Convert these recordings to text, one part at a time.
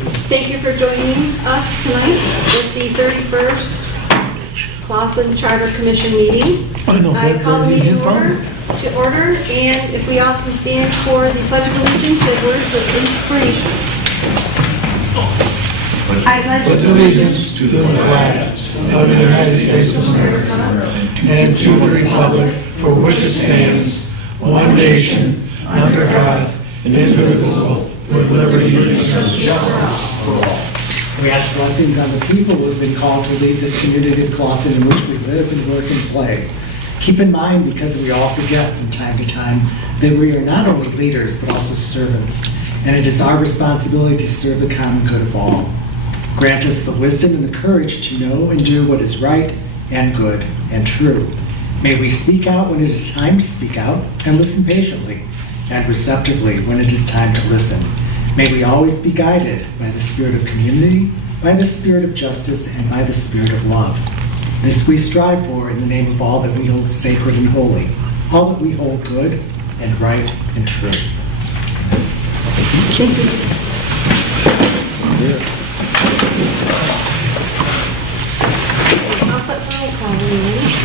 Thank you for joining us tonight with the 31st Clausen Charter Commission meeting. I call the meeting to order, and if we all can stand for the Pledge of Allegiance and words of inspiration. I pledge allegiance to the flag of the United States of America and to the republic for which it stands, one nation, under God, indivisible, with liberty and justice for all. We ask blessings on the people who have been called to lead this community of Clausen in which we live and work and play. Keep in mind, because we all forget from time to time, that we are not only leaders but also servants, and it is our responsibility to serve the common good of all. Grant us the wisdom and the courage to know and do what is right and good and true. May we speak out when it is time to speak out, and listen patiently and receptively when it is time to listen. May we always be guided by the spirit of community, by the spirit of justice, and by the spirit of love. This we strive for in the name of all that we hold sacred and holy, all that we hold good and right and true. I'll set the roll call.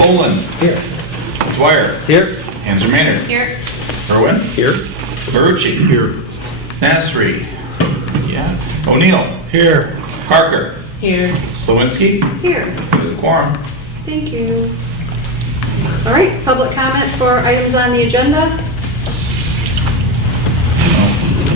Olin. Here. Dwyer. Here. Hanser Maynard. Here. Irwin. Here. Marucci. Here. Nasri. Yeah. O'Neill. Here. Parker. Here. Slawinski. Here. There's a quorum. Thank you. All right, public comment for items on the agenda.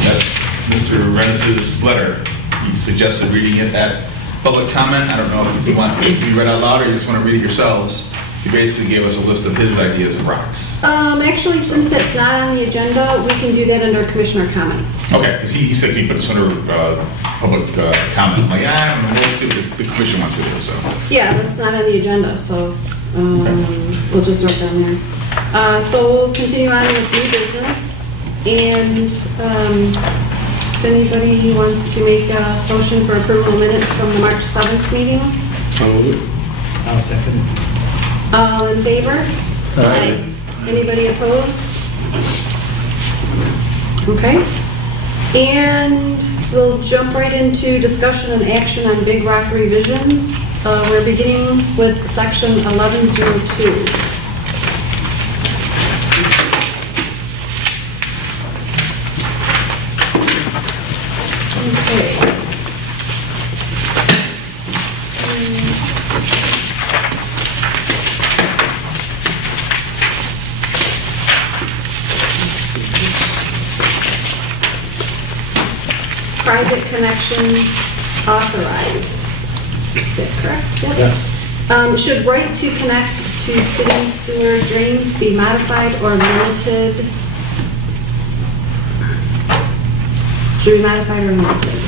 That's Mr. Rennis's letter. He suggested reading it at public comment. I don't know if you want it to be read out loud or you just want to read it yourselves. He basically gave us a list of his ideas of rocks. Actually, since it's not on the agenda, we can do that under commissioner comments. Okay, because he said he put this under public comment. I'm like, I don't know, we'll see what the commission wants to do, so. Yeah, that's not on the agenda, so we'll just write down there. So we'll continue on with new business, and if anybody wants to make a motion for approval of minutes from the March 7th meeting. I'll second it. All in favor? Aye. Anybody opposed? Okay. And we'll jump right into discussion and action on Big Rock revisions. We're beginning with section 1102. Okay. Private connections authorized. Is that correct? Yep. Yeah. Should right to connect to city sewer drains be modified or limited? Should be modified or limited?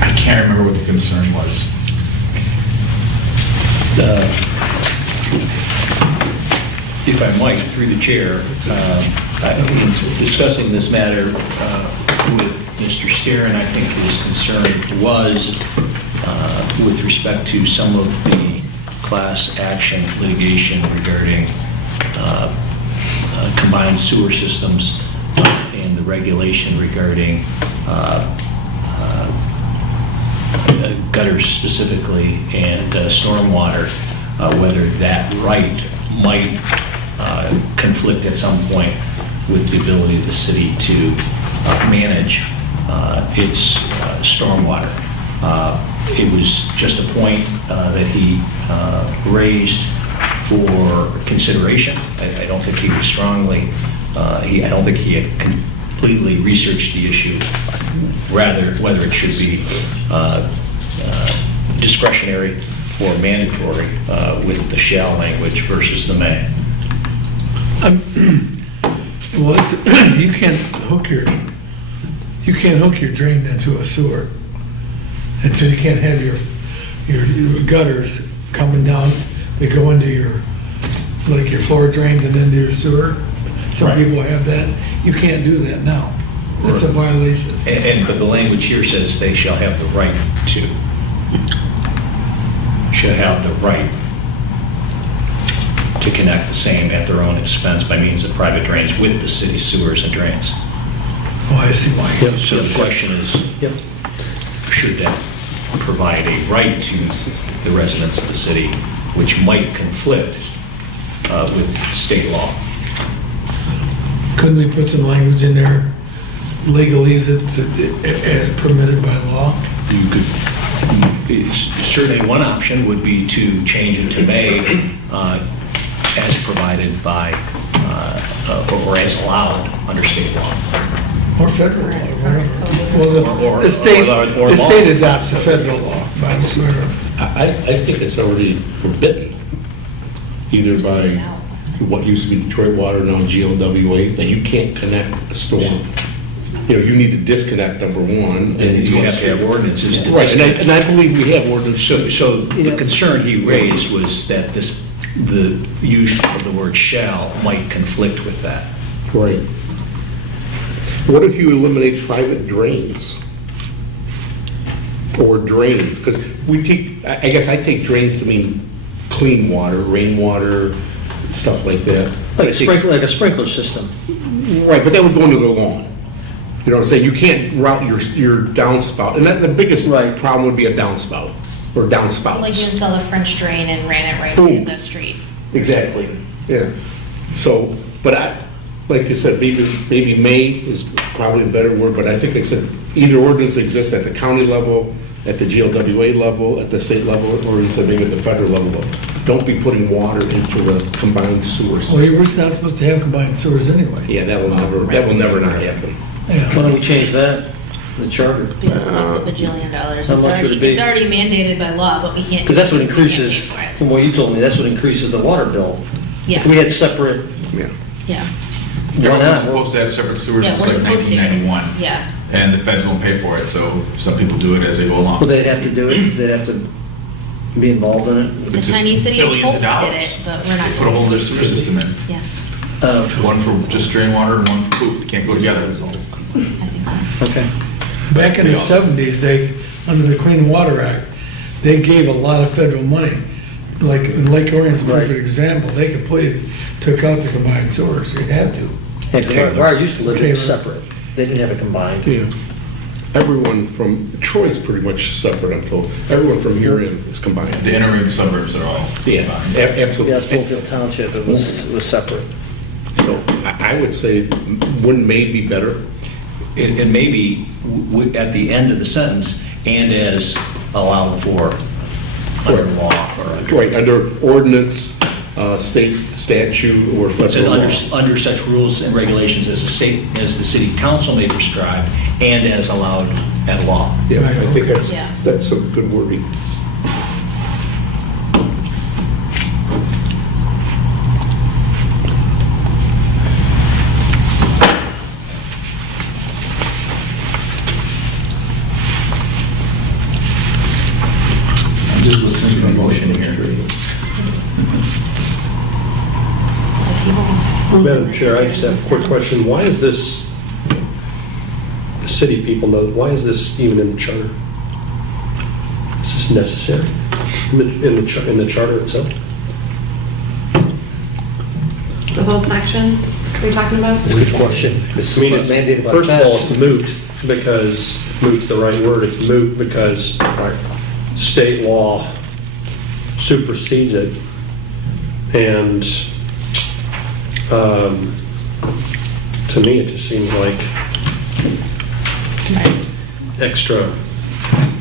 I can't remember what the concern was. If I might, through the chair, discussing this matter with Mr. Stern, I think his concern was with respect to some of the class action litigation regarding combined sewer systems and the regulation regarding gutters specifically and stormwater, whether that right might conflict at some point with the ability of the city to manage its stormwater. It was just a point that he raised for consideration. I don't think he was strongly, I don't think he had completely researched the issue, rather whether it should be discretionary or mandatory with the shall language versus the may. Well, you can't hook your drain into a sewer, and so you can't have your gutters coming down. They go into your floor drains and into your sewer. Some Right. people have that. You can't do that now. That's a violation. But the language here says they shall have the right to. Should have the right to connect the same at their own expense by means of private drains with the city sewers and drains. Oh, I see why. So the question is, Yep. should that provide a right to the residents of the city, which might conflict with state law? Couldn't we put some language in there, legalese it as permitted by law? You could, certainly one option would be to change it to may as provided by, or as allowed under state law. Or federal law, whatever. Well, Or- the state, or the law. state adopts the federal law by the swear. I think it's already forbidden, either by what used to be Detroit Water, now GLWA, that you can't connect a storm. You know, you need to disconnect, number one. And you have to have ordinances to Right, disconnect. and I believe we have ordinances. So the concern he raised was that the use of the word shall might conflict with that. Right. What if you eliminate private drains? Or drains? Because I guess I take drains to mean clean water, rainwater, stuff like that. Like a sprinkler system. Right, but that would go into the lawn. You know what I'm saying? You can't route your downspout, and the biggest Right. problem would be a downspout, or downspouts. Like you installed a French drain and ran it right Boom. to the street. Exactly, yeah. So, but like you said, maybe may is probably a better word, but I think, like I said, either ordinance exists at the county level, at the GLWA level, at the state level, or you said maybe at the federal level. Don't be putting water into a combined sewer Well, system. we're not supposed to have combined sewers anyway. Yeah, that will never not happen. Why Yeah. don't we change that, the charter? It'll cost $1 bajillion. How much would it be? It's already mandated by law, but we can't. Because that's what we can't pay increases, for it. from what you told me, that's what increases the water bill. Yeah. If we had separate, Yeah. Yeah. why Everyone's not? supposed to have separate sewers Yeah, since we're like supposed to. 1991. Yeah. And the feds won't pay for it, so some people do it as they go along. Well, they'd have to do it, they'd have to be involved in it. The It's just tiny city of billions Hope of did dollars. it, but we're not. Put a whole other sewer system in. Yes, One for just drain water and one for food. They can't go together. I think so. Okay. Back in the 70s, under the Clean Water Act, they gave a lot of federal money. Like, in Lake Orion's a perfect example, they completely took out the combined sewers, they had to. And where I used to live, it was Taylor. separate. They didn't have it combined. Yeah. Everyone from, Troy's pretty much separate, I'm told. Everyone from here in is combined. The inner ring suburbs are all. Yeah, absolutely. Yeah, Springfield Township, it was separate. So I would say, wouldn't may be better? It may be at the end of the sentence, and as allowed for under law or under. Right, under ordinance, state statute, or It says federal law. under such rules and regulations as the city council may prescribe and as allowed at law. Yeah, I think Yeah. that's some good wording. I'm just listening to a motion here. Madam Chair, I just have a quick question. Why is this, the city people know, why is this even in the charter? Is this necessary in the charter itself? The whole section we're talking about? It's a good question. It's I mean, it's- mandated by first of all, it's feds. moot because, moot's the right word, it's moot because state law supersedes it. And to me, it just seems like extra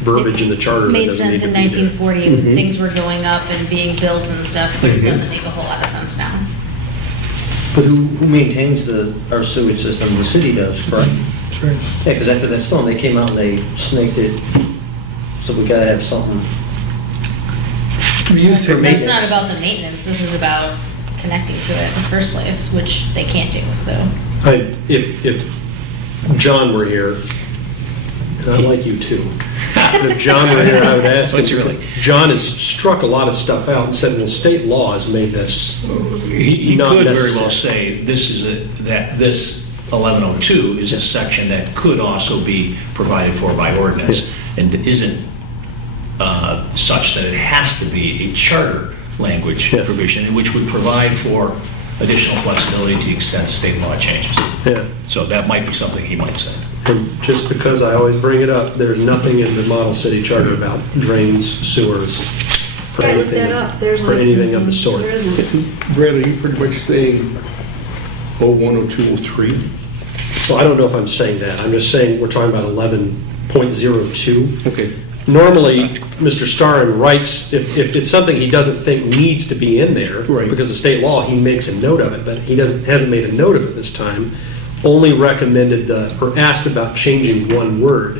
verbiage in the charter that Made doesn't need sense to in be there. 1940 when things were going up and being built and stuff, but it doesn't make a whole lot of sense now. But who maintains our sewage system? The city does, correct? That's right. Yeah, because after that storm, they came out and they snaked it, so we gotta have something. I mean, you say That's not maintenance. about the maintenance, this is about connecting to it in the first place, which they can't do, so. If John were here, and I like you too, but if John were here, I would ask What's him. he really? John has struck a lot of stuff out and said, well, state law has made this. He Not could very necessary. well say, that this 1102 is a section that could also be provided for by ordinance, and isn't such that it has to be a charter language Yeah. provision, which would provide for additional flexibility to the extent state law changes. Yeah. So that might be something he might say. And just because I always bring it up, there's nothing in the model city charter about drains, sewers, or Yeah, look that anything, up. There's or like. anything of the sort. There isn't. Brad, are you pretty much saying 01, 02, 03? Well, I don't know if I'm saying that. I'm just saying we're talking about 11.02. Okay. Normally, Mr. Starin writes, if it's something he doesn't think needs to be in there, Right. because of state law, he makes a note of it, but he hasn't made a note of it this time, only recommended or asked about changing one word.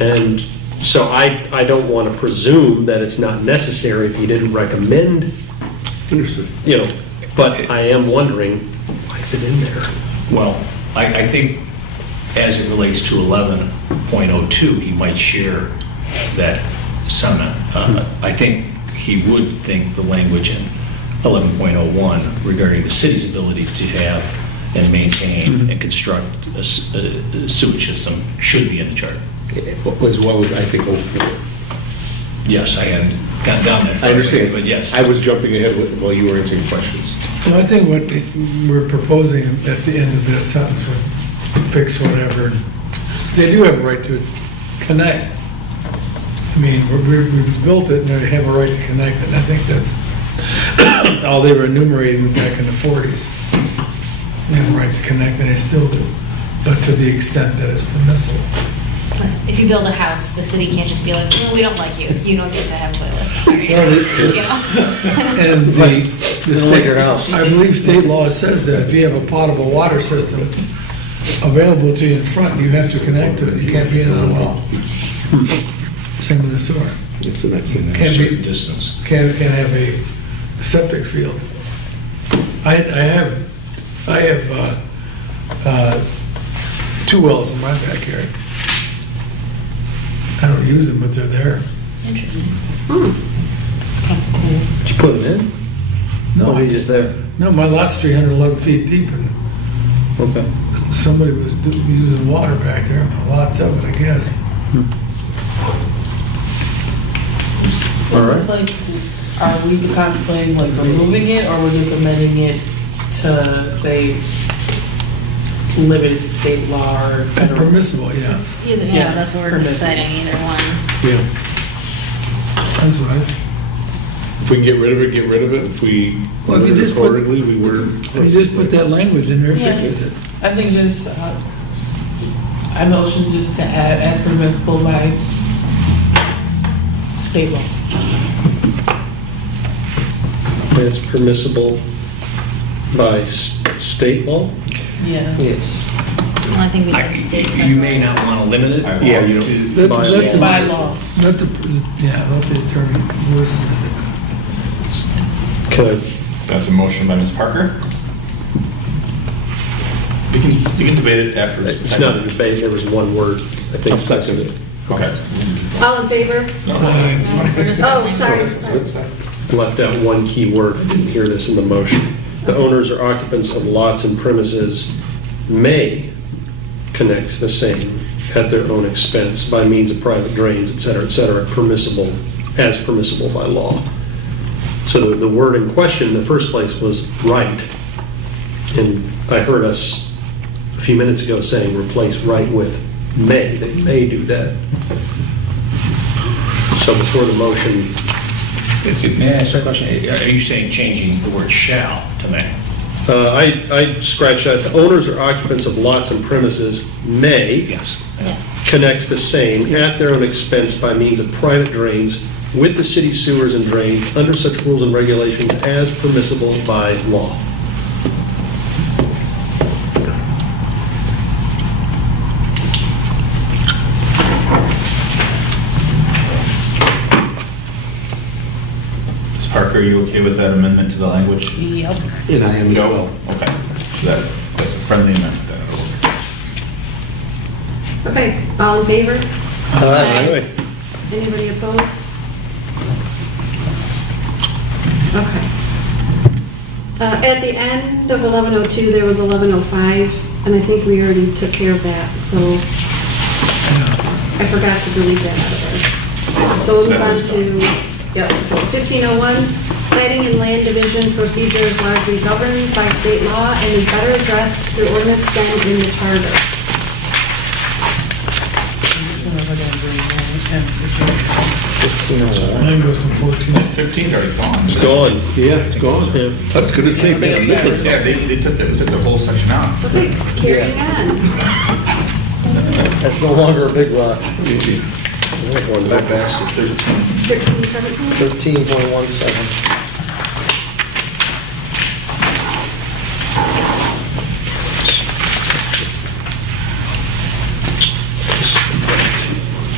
And so I don't want to presume that it's not necessary if he didn't recommend, Understood. but I am wondering, why is it in there? Well, I think as it relates to 11.02, he might share that sentiment. I think he would think the language in 11.01 regarding the city's ability to have and maintain and construct a sewage system should be in the charter. As well as, I think, 04. Yes, I hadn't gone down that far. I understand. But yes. I was jumping ahead while you were answering questions. Well, I think what we're proposing at the end of this sentence would fix whatever. They do have a right to connect. I mean, we've built it and they have a right to connect, and I think that's all they were enumerating back in the 40s. They have a right to connect, and they still do, but to the extent that it's permissible. If you build a house, the city can't just be like, "No, we don't like you. You don't get to have toilets." Well, You know? And the They don't like your house. I believe state law says that if you have a potable water system available to you in front, you have to connect to it. You can't be in on a well. Same with the sewer. It's the next thing. Can't Certain be, distance. can't have a septic field. I have 2 wells in my backyard. I don't use them, but they're there. Interesting. Did you put it in? No, Or are you just there? no, my lot's 311 feet deep, and Okay. somebody was using water back there, lots of it, I guess. All right. It's like, are we contemplating like removing it, or we're just amending it to say limited to state law or And federal? permissible, yes. Yeah, that's what we're permissible. deciding, either one. Yeah. That's what I, If we can get rid of it, get rid of it. If we Well, if you word it just put- accordingly, we word. if you just put that language in there, it Yes. fixes it. I think just, I motion just to add as permissible by state law. It's permissible by state law? Yeah. Yes. Well, I think we said state. You may not want to limit it. Yeah, you to- Let- By let the- By law. Let the attorney wordsmith it. Can That's a motion by Ms. Parker. You can debate it afterwards. it's not a debate, there was one word, I think. I'll second it. Okay. All in favor? No, we're discussing Oh, sorry. this. Left out one key word, I didn't hear this in the motion. The owners or occupants of lots and premises may connect the same at their own expense by means of private drains, et cetera, permissible, as permissible by law. So the word in question in the first place was right. And I heard us a few minutes ago saying replace right with may, they may do that. So before the motion, May I ask a question? Are you saying changing the word shall to may? I scratched out, the owners or occupants of lots and premises may Yes. Yes. connect the same at their own expense by means of private drains with the city sewers and drains under such rules and regulations as permissible by law. Ms. Parker, are you okay with that amendment to the language? Yep. And I am as No? well. Okay. So that's a friendly amendment then. Okay, all in favor? Anyway, Anybody opposed? Okay. At the end of 1102, there was 1105, and I think we already took care of that, so I forgot to delete that out of there. So we'll move on to, yep, so 1501, Planning and land division procedure is largely governed by state law and is better addressed through ordinance than in the charter. Mine goes from 14. 15's already gone. It's gone. Yeah, it's gone. I was gonna say, man, I'm missing Yeah, something. they took the whole section out. Okay, carrying on. That's no longer a big rock. Going back. 13, 17? 13.17.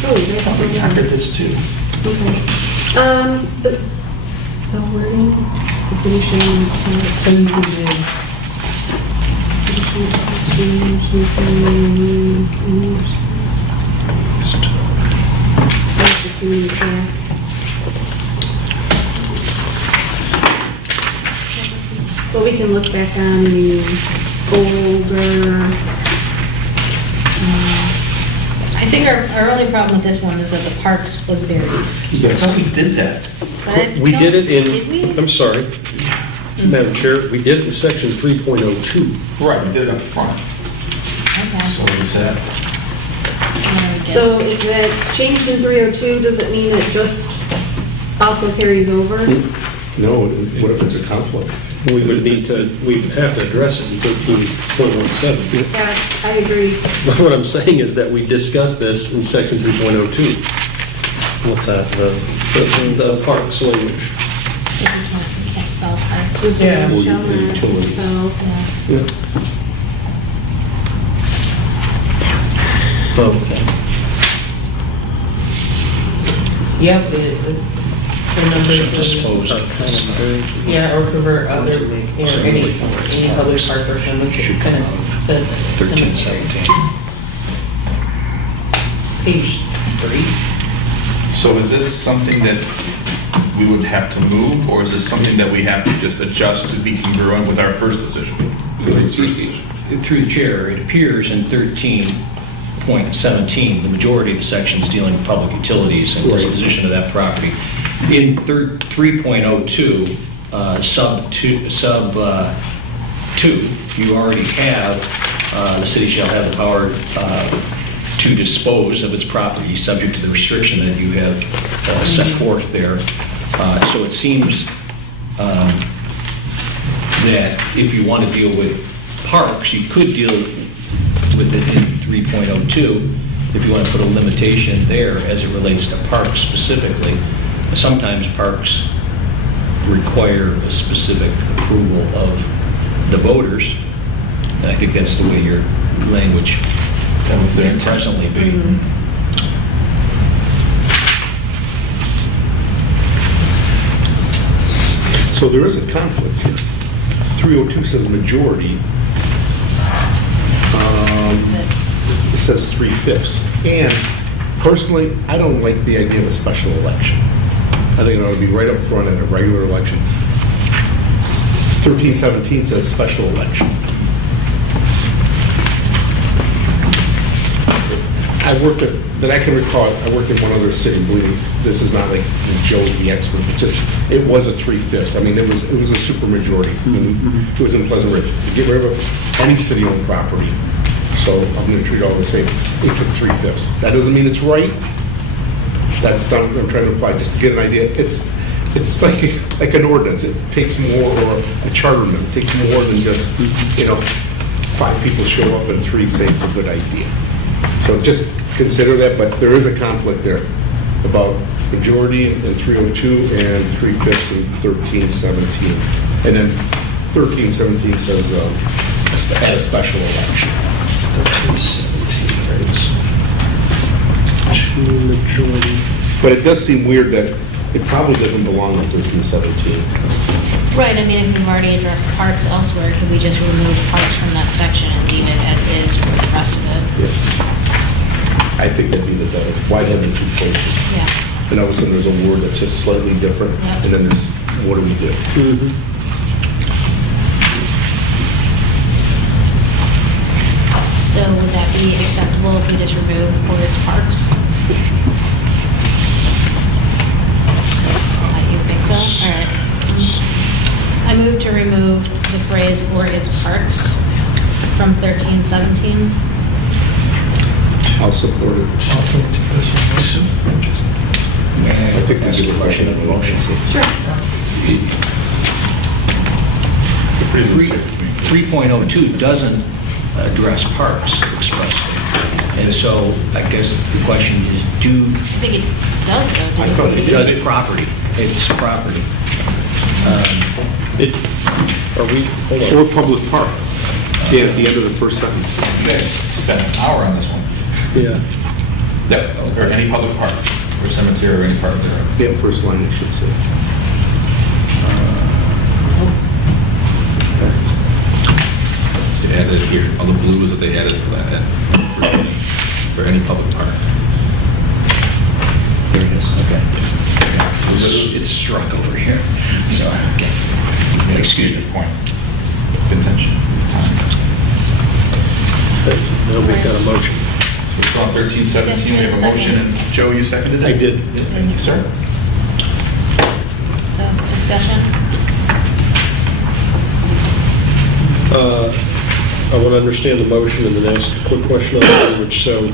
Oh, that's still on. this too. Okay. The wording, the city shall not sell it to city shall not change and sell. That's just really clear. But we can look back on the older, I think our only problem with this one is that the parks was buried. I thought we did that. But I We did it Did we? in, I'm sorry, Madam Chair, we did it in section 3.02. Right, we did it up front. Okay. So what is that? so if it's changed in 302, does it mean it just also carries over? No, what if it's a conflict? We would need to, we'd have to address it in 13.17. Yeah, I agree. But what I'm saying is that we discussed this in section 3.02, What's that? the parks language. Can't sell parks. The city Yeah. shall not sell. Okay. Yep, it is. The numbers. Should dispose of this. Yeah, or convert other, any public park or something, it's kind of the 13, cemetery. 17. Page 3. So is this something that we would have to move, or is this something that we have to just adjust to be congruent with our first decision? Through the chair, it appears in 13.17, the majority of the sections dealing with public utilities and disposition of that property. In 3.02, sub 2, you already have, the city shall have the power to dispose of its property, subject to the restriction that you have set forth there. So it seems that if you want to deal with parks, you could deal with it in 3.02, if you want to put a limitation there as it relates to parks specifically. Sometimes parks require a specific approval of the voters, and I think that's the way your language would presently be. So there is a conflict here. 302 says majority. It says 3/5. And personally, I don't like the idea of a special election. I think it ought to be right up front in a regular election. 1317 says special election. I worked at, that I can recall, I worked in one other city, believe me, this is not like Joe's the expert, but just, it was a 3/5. I mean, it was a super majority. It was in Pleasant Ridge. To get rid of any city-owned property, so I'm gonna treat it all the same. It took 3/5. That doesn't mean it's right. That's not what I'm trying to apply, just to get an idea. It's like an ordinance. It takes more, or a charter amendment, it takes more than just, 5 people show up and 3 say it's a good idea. So just consider that, but there is a conflict there about majority in 302 and 3/5 in 1317. And then 1317 says at a special election. 1317, Majority. But it does seem weird that it probably doesn't belong in 1317. Right, I mean, if we've already addressed parks elsewhere, could we just remove parks from that section and leave it as is for the rest of it? Yeah. I think that'd be the better. Why have it in 2 places? Yeah. And all of a sudden, there's a word that's just slightly different, Yeah. and then there's, what do we do? So would that be acceptable if we just remove words parks? You think so? All right. move to remove the phrase "or its parks" from 1317. I'll support it. Also, special motion. May I think we ask did a a question of the motion? Sure. 3.02 doesn't address parks expressly. And so I guess the question is, I think it does though. I thought it does property, it's property. It, are we, hold on. Or public park. Yeah, at the end of the first sentence. You guys spent an hour on this one. Yeah. Yep, or any public park, or cemetery, or any park there. Yeah, first line, I should say. They added it here, all the blues that they added for that, for any public park. There it is, okay. So it's struck over here, so, okay. Excuse me. Point. Contention. Time. Now we've got a motion. We're still on 1317, we have a motion, and Joe, you seconded it? I did. Yeah, thank you, sir. So, discussion? I want to understand the motion and then ask a quick question on the language. So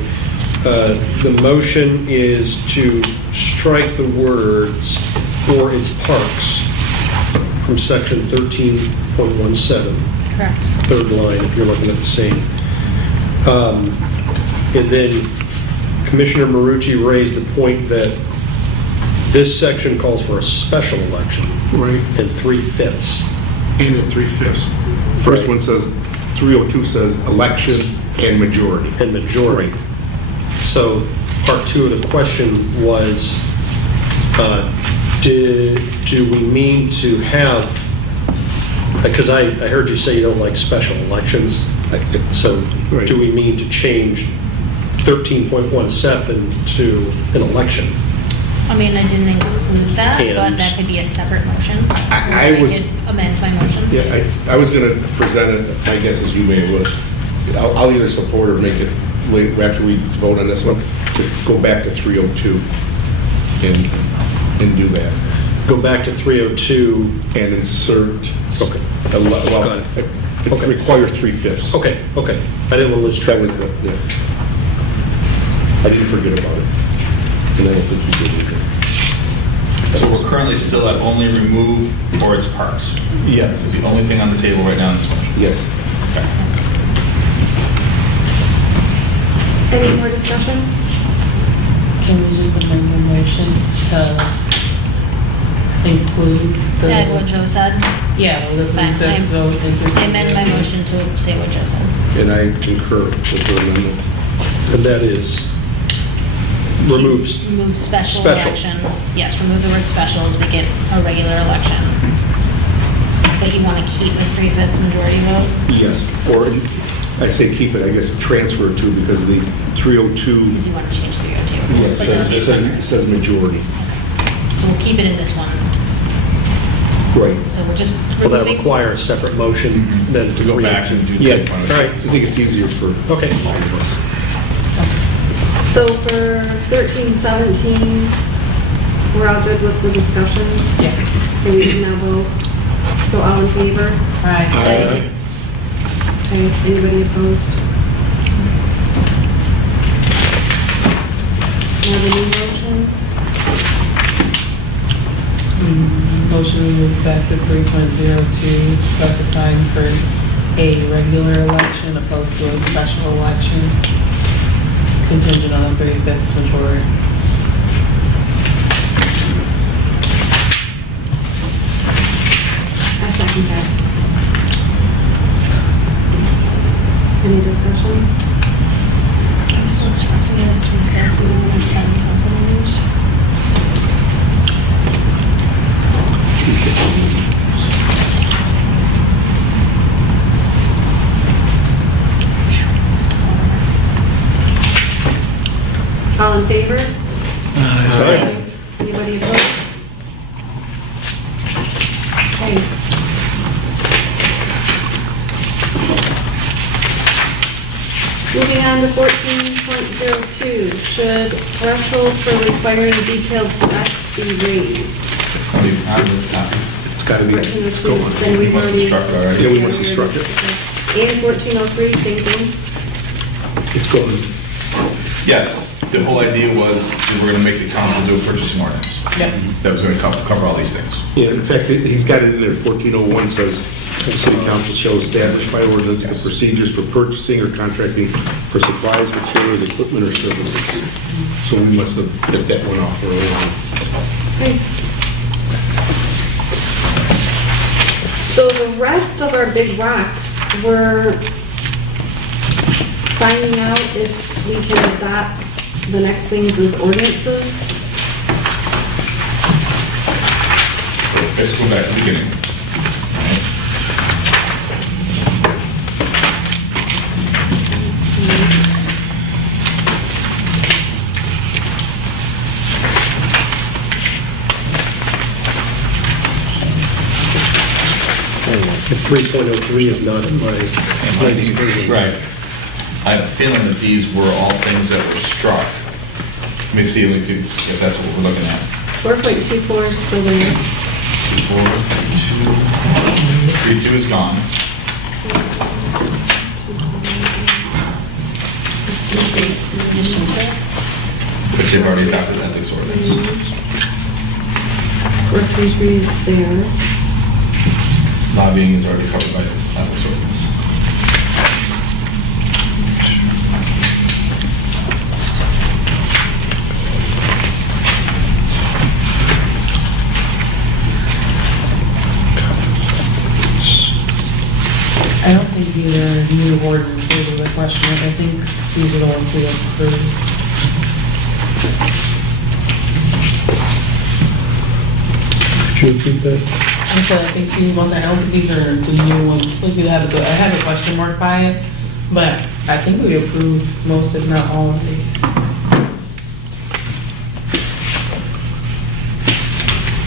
the motion is to strike the words "or its parks" from section 13.17, Correct. third line, if you're looking at the same. And then Commissioner Marucci raised the point that this section calls for a special election Right. and 3/5. And at 3/5. First one says, 302 says election and majority. And majority. So part two of the question was, do we mean to have, because I heard you say you don't like special elections, so Right. do we mean to change 13.17 to an election? I mean, I didn't include that, but And- that could be a separate motion. I Or was- could amend my motion. Yeah, I was going to present it, I guess as you may would. I'll either support or make it, wait, after we vote on this one, to go back to 302 and do that. Go back to 302. And insert. Okay. Well, Got it. it Okay. requires 3/5. Okay. I didn't want to lose track. That was the, yeah. I didn't forget about it. And I don't think you did either. So we're currently still at only remove or its parks. Yes. This is the only thing on the table right now in this motion. Yes. Okay. Any more discussion? Can we just amend the motion to include the? Add what Joe said. Yeah, with the Fine, 3/5 vote. and I amend my 13. motion to say what Joe said. And I concur with the amendment. And that is removes. Remove special Special. election. Yes, remove the word special to make it a regular election. But you want to keep a 3/5 majority vote? Yes, or I say keep it, I guess transfer it to, because the 302, Because you want to change 302. yes, But it'll be it says majority. So we'll keep it in this one. Right. So we're just Will that removing. require a separate motion than To go back and do. Yeah, the- All right. I think it's easier for Okay. all of us. So for 1317, we're all good with the discussion? Yeah. And we can now vote. So all in favor? Right. Okay, anybody opposed? Now the new motion? Motion to move back to 3.02, specifying for a regular election opposed to a special election, contingent on a 3/5 majority. I second that. Any discussion? I'm still expressing it as 3/5 and then there's 7 council members. All in favor? Aye. Anybody opposed? Okay. Moving on to 14.02, should threshold for requiring detailed specs be raised? It's not even on this copy. It's gotta be, it's going. Then we've He must have already. struck it already. Yeah, we must have struck it. And 1403, same thing. It's going. Yes, the whole idea was we were gonna make the council do a purchasing ordinance. Yep. That was gonna cover all these things. Yeah, in fact, he's got it in there, 1401 says, "The city council shall establish by ordinance the procedures for purchasing or contracting for supplies, materials, equipment, or services." So we must have got that one off early on. Okay. So the rest of our big rocks, we're finding out if we can adopt the next things as ordinances. So let's go back to the beginning. If 3.03 is not in my latest version. Right. I have a feeling that these were all things that were struck. Let me see if that's what we're looking at. 4.24 is still there. 32 is gone. But they've already adopted ethics ordinance. 433 is there. Lobbying is already covered by the ethics ordinance. I don't think these are new ordinances or the question. I think these are the ones we have approved. Could you repeat that? I said, I think these ones, I don't think these are the new ones. Look, I have a question mark by it, but I think we approved most, if not all of these.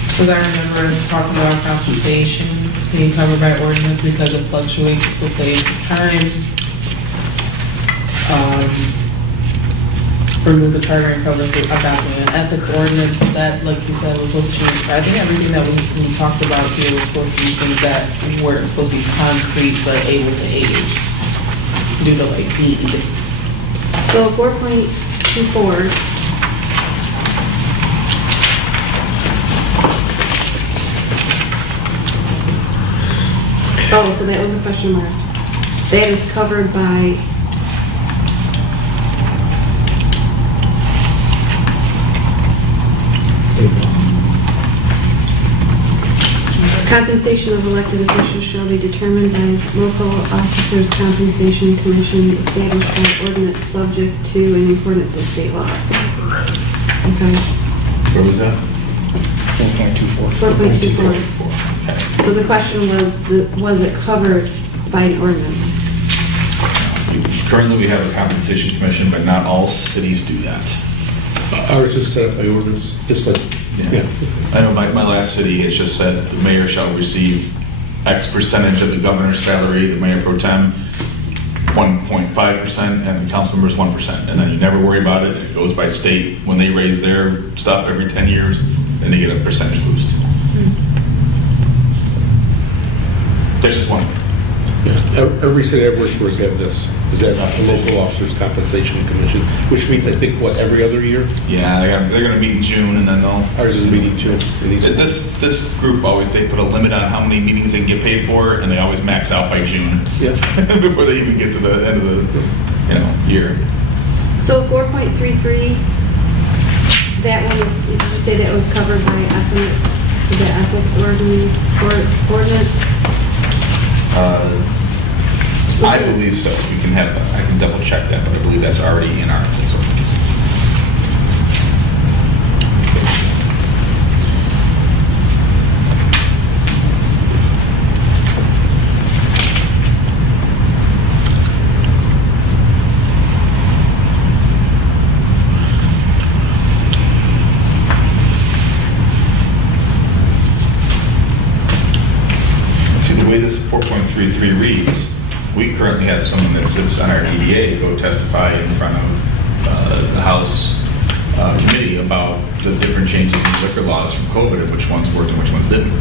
Because I remember us talking about compensation being covered by ordinance because it fluctuates, it's supposed to say time. Remove the charter and cover the adopting an ethics ordinance, that, like you said, was supposed to change. I think everything that we talked about here was supposed to be things that weren't supposed to be concrete but able to age due to like need. So 4.24. Oh, so that was a question mark. That is covered by compensation of elected officials shall be determined by local officers' compensation commission established by ordinance subject to and in accordance with state law. Okay. Where was that? 4.24. So the question was it covered by an ordinance? Currently, we have a compensation commission, but not all cities do that. Ours is set up by ordinance, just like, yeah. I know my last city, it's just said the mayor shall receive X percentage of the governor's salary, the mayor pro tem, 1.5%, and the council members 1%. And then you never worry about it. It goes by state. When they raise their stuff every 10 years, then they get a percentage boost. There's just one. Yeah, every city I've worked for has had this, is that the local officers compensation commission, which means I think, what, every other year? Yeah, they're going to meet in June, and then they'll. Ours is meeting too. And these- This group always, they put a limit on how many meetings they can get paid for, and they always max out by June. Yeah. Before they even get to the end of the, year. So 4.33, that one is, did you say that was covered by the ethics ordinance? I believe so. We can I can double check that, but I believe that's already in our ethics ordinance. See, the way this 4.33 reads, we currently have someone that sits on our EDA to go testify in front of the House committee about the different changes in liquor laws from COVID and which ones worked and which ones didn't.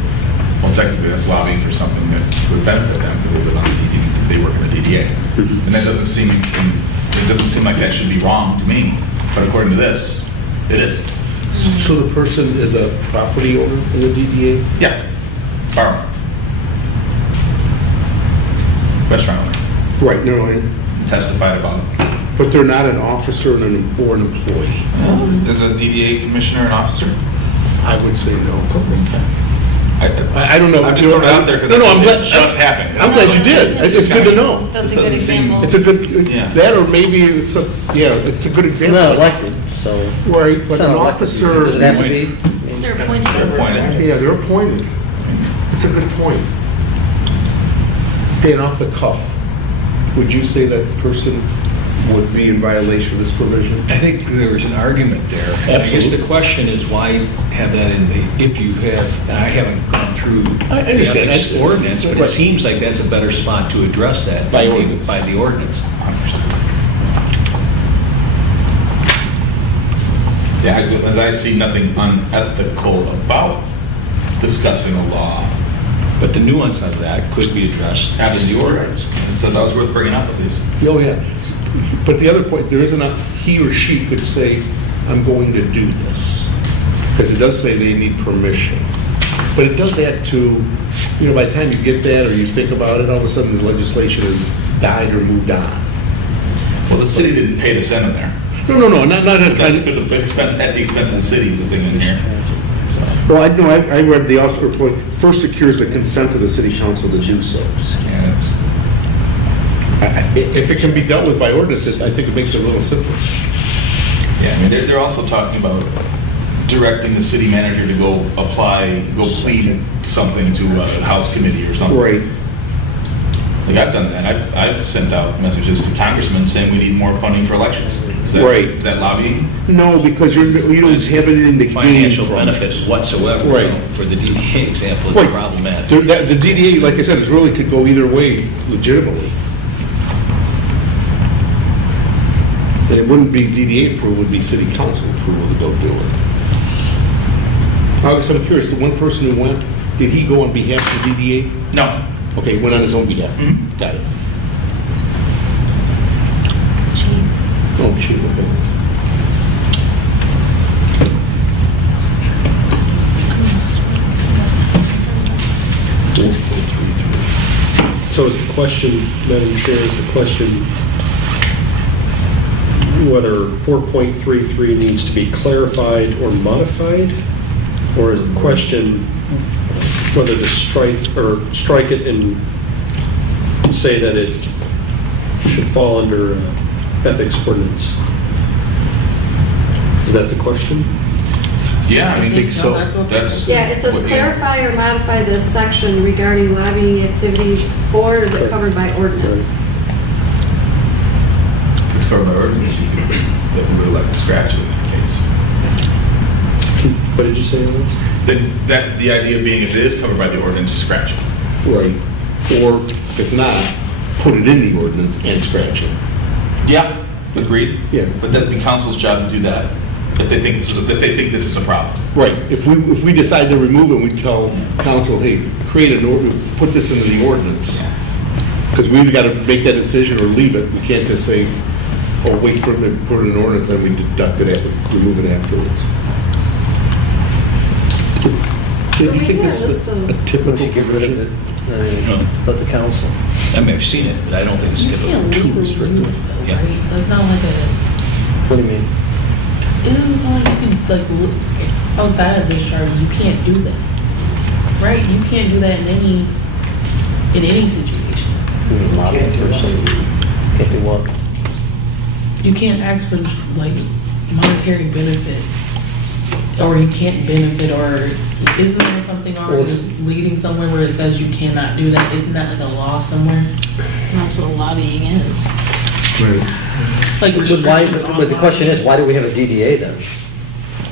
well, technically, that's lobbying for something that would benefit them because they live on the DDA, they work in the DDA. And that doesn't seem, it doesn't seem like that should be wrong to me, but according to this, it is. So the person is a property owner in the DDA? Yeah, farmer. Restaurant owner, Right, no, testified about. but they're not an officer or an employee. Is a DDA commissioner an officer? I would say no. I don't know. I'm just throwing it out there because No, I'm glad, it just happened. I'm glad you did. It's good to know. That's a This good doesn't seem- example. It's a good, Yeah. that or maybe it's a, yeah, it's a good They're example. not elected, so. Right, but It's an not elected. officer. Does it have to be? They're appointed. They're appointed. Yeah, they're appointed. It's a good point. Dan, off the cuff, would you say that person would be in violation of this provision? I think there was an argument there. And I guess the Absolutely. question is why have that in the, if you have, and I haven't gone through I the understand. ethics ordinance, but it Right. seems like that's a better spot to address that. By ordinance. By the ordinance. 100%. Yeah, as I see nothing unethical about discussing a law. But the nuance of that could be addressed in the Absolutely. ordinance. And so that was worth bringing up at least. Oh, yeah. But the other point, there isn't a, he or she could say, I'm going to do this. Because it does say they need permission. But it does add to, by the time you get that or you think about it, all of a sudden the legislation has died or moved on. Well, the city didn't pay to send them there. No, not There's a big expense, at the expense of the city is the thing in here. So, Well, I read the officer report, first secures the consent of the city council to do so. yeah, it's- If it can be dealt with by ordinance, I think it makes it a little simpler. Yeah, I mean, they're also talking about directing the city manager to go plead something to a house committee or something. Right. Like, I've done that. I've sent out messages to congressmen saying we need more funding for elections. Right. Is that lobbying? No, because you don't have anything to gain Financial from it. benefits whatsoever. Right. For the DDA example, Right. it's problematic. The DDA, like I said, it really could go either way legitimately. And it wouldn't be DDA approval, it would be city council approval to go do it. I guess I'm curious, the one person who went, did he go on behalf of the DDA? No. Okay, he went on his own behalf. Mhm. Got it. Oh, gee, okay. So is the question, Madam Chair, is the question whether 4.33 needs to be clarified or modified? Or is the question whether to strike it and say that it should fall under ethics ordinance? Is that the question? Yeah, I think so. That's what- Yeah, it says what- clarify or modify this section regarding lobbying activities, or is it covered by ordinance? If it's covered by ordinance, you could, that we would like to scratch it in that case. What did you say, Alex? Then the idea being if it is covered by the ordinance, you scratch it. Right. Or if it's not, put it in the ordinance and scratch it. Yeah, agreed. Yeah. But that'd be council's job to do that, if they think this is a problem. Right, if we decide to remove it, we tell council, hey, create an order, put this into the ordinance. Because we've got to make that decision or leave it. We can't just say, oh, wait for them to put it in an ordinance and we deduct it, remove it afterwards. Do So you we think had this a is list of- a We typical should get rid of provision? it. Let the council. I mean, I've seen it, but I don't think it's You can't too legally restrictive. remove it though, Yeah. right? That's not like a, What do you mean? it doesn't sound like you can, like, look outside of this charge, you can't do that. Right? You can't do that in any situation. You mean lobbying or something? Can't do what? You can't ask for, like, monetary benefit, or you can't benefit, or isn't there something already leading somewhere where it says you cannot do that? Isn't that like a law somewhere? That's what lobbying is. Like But why, restrictions on but the question is, lobbying? why do we have a DDA then?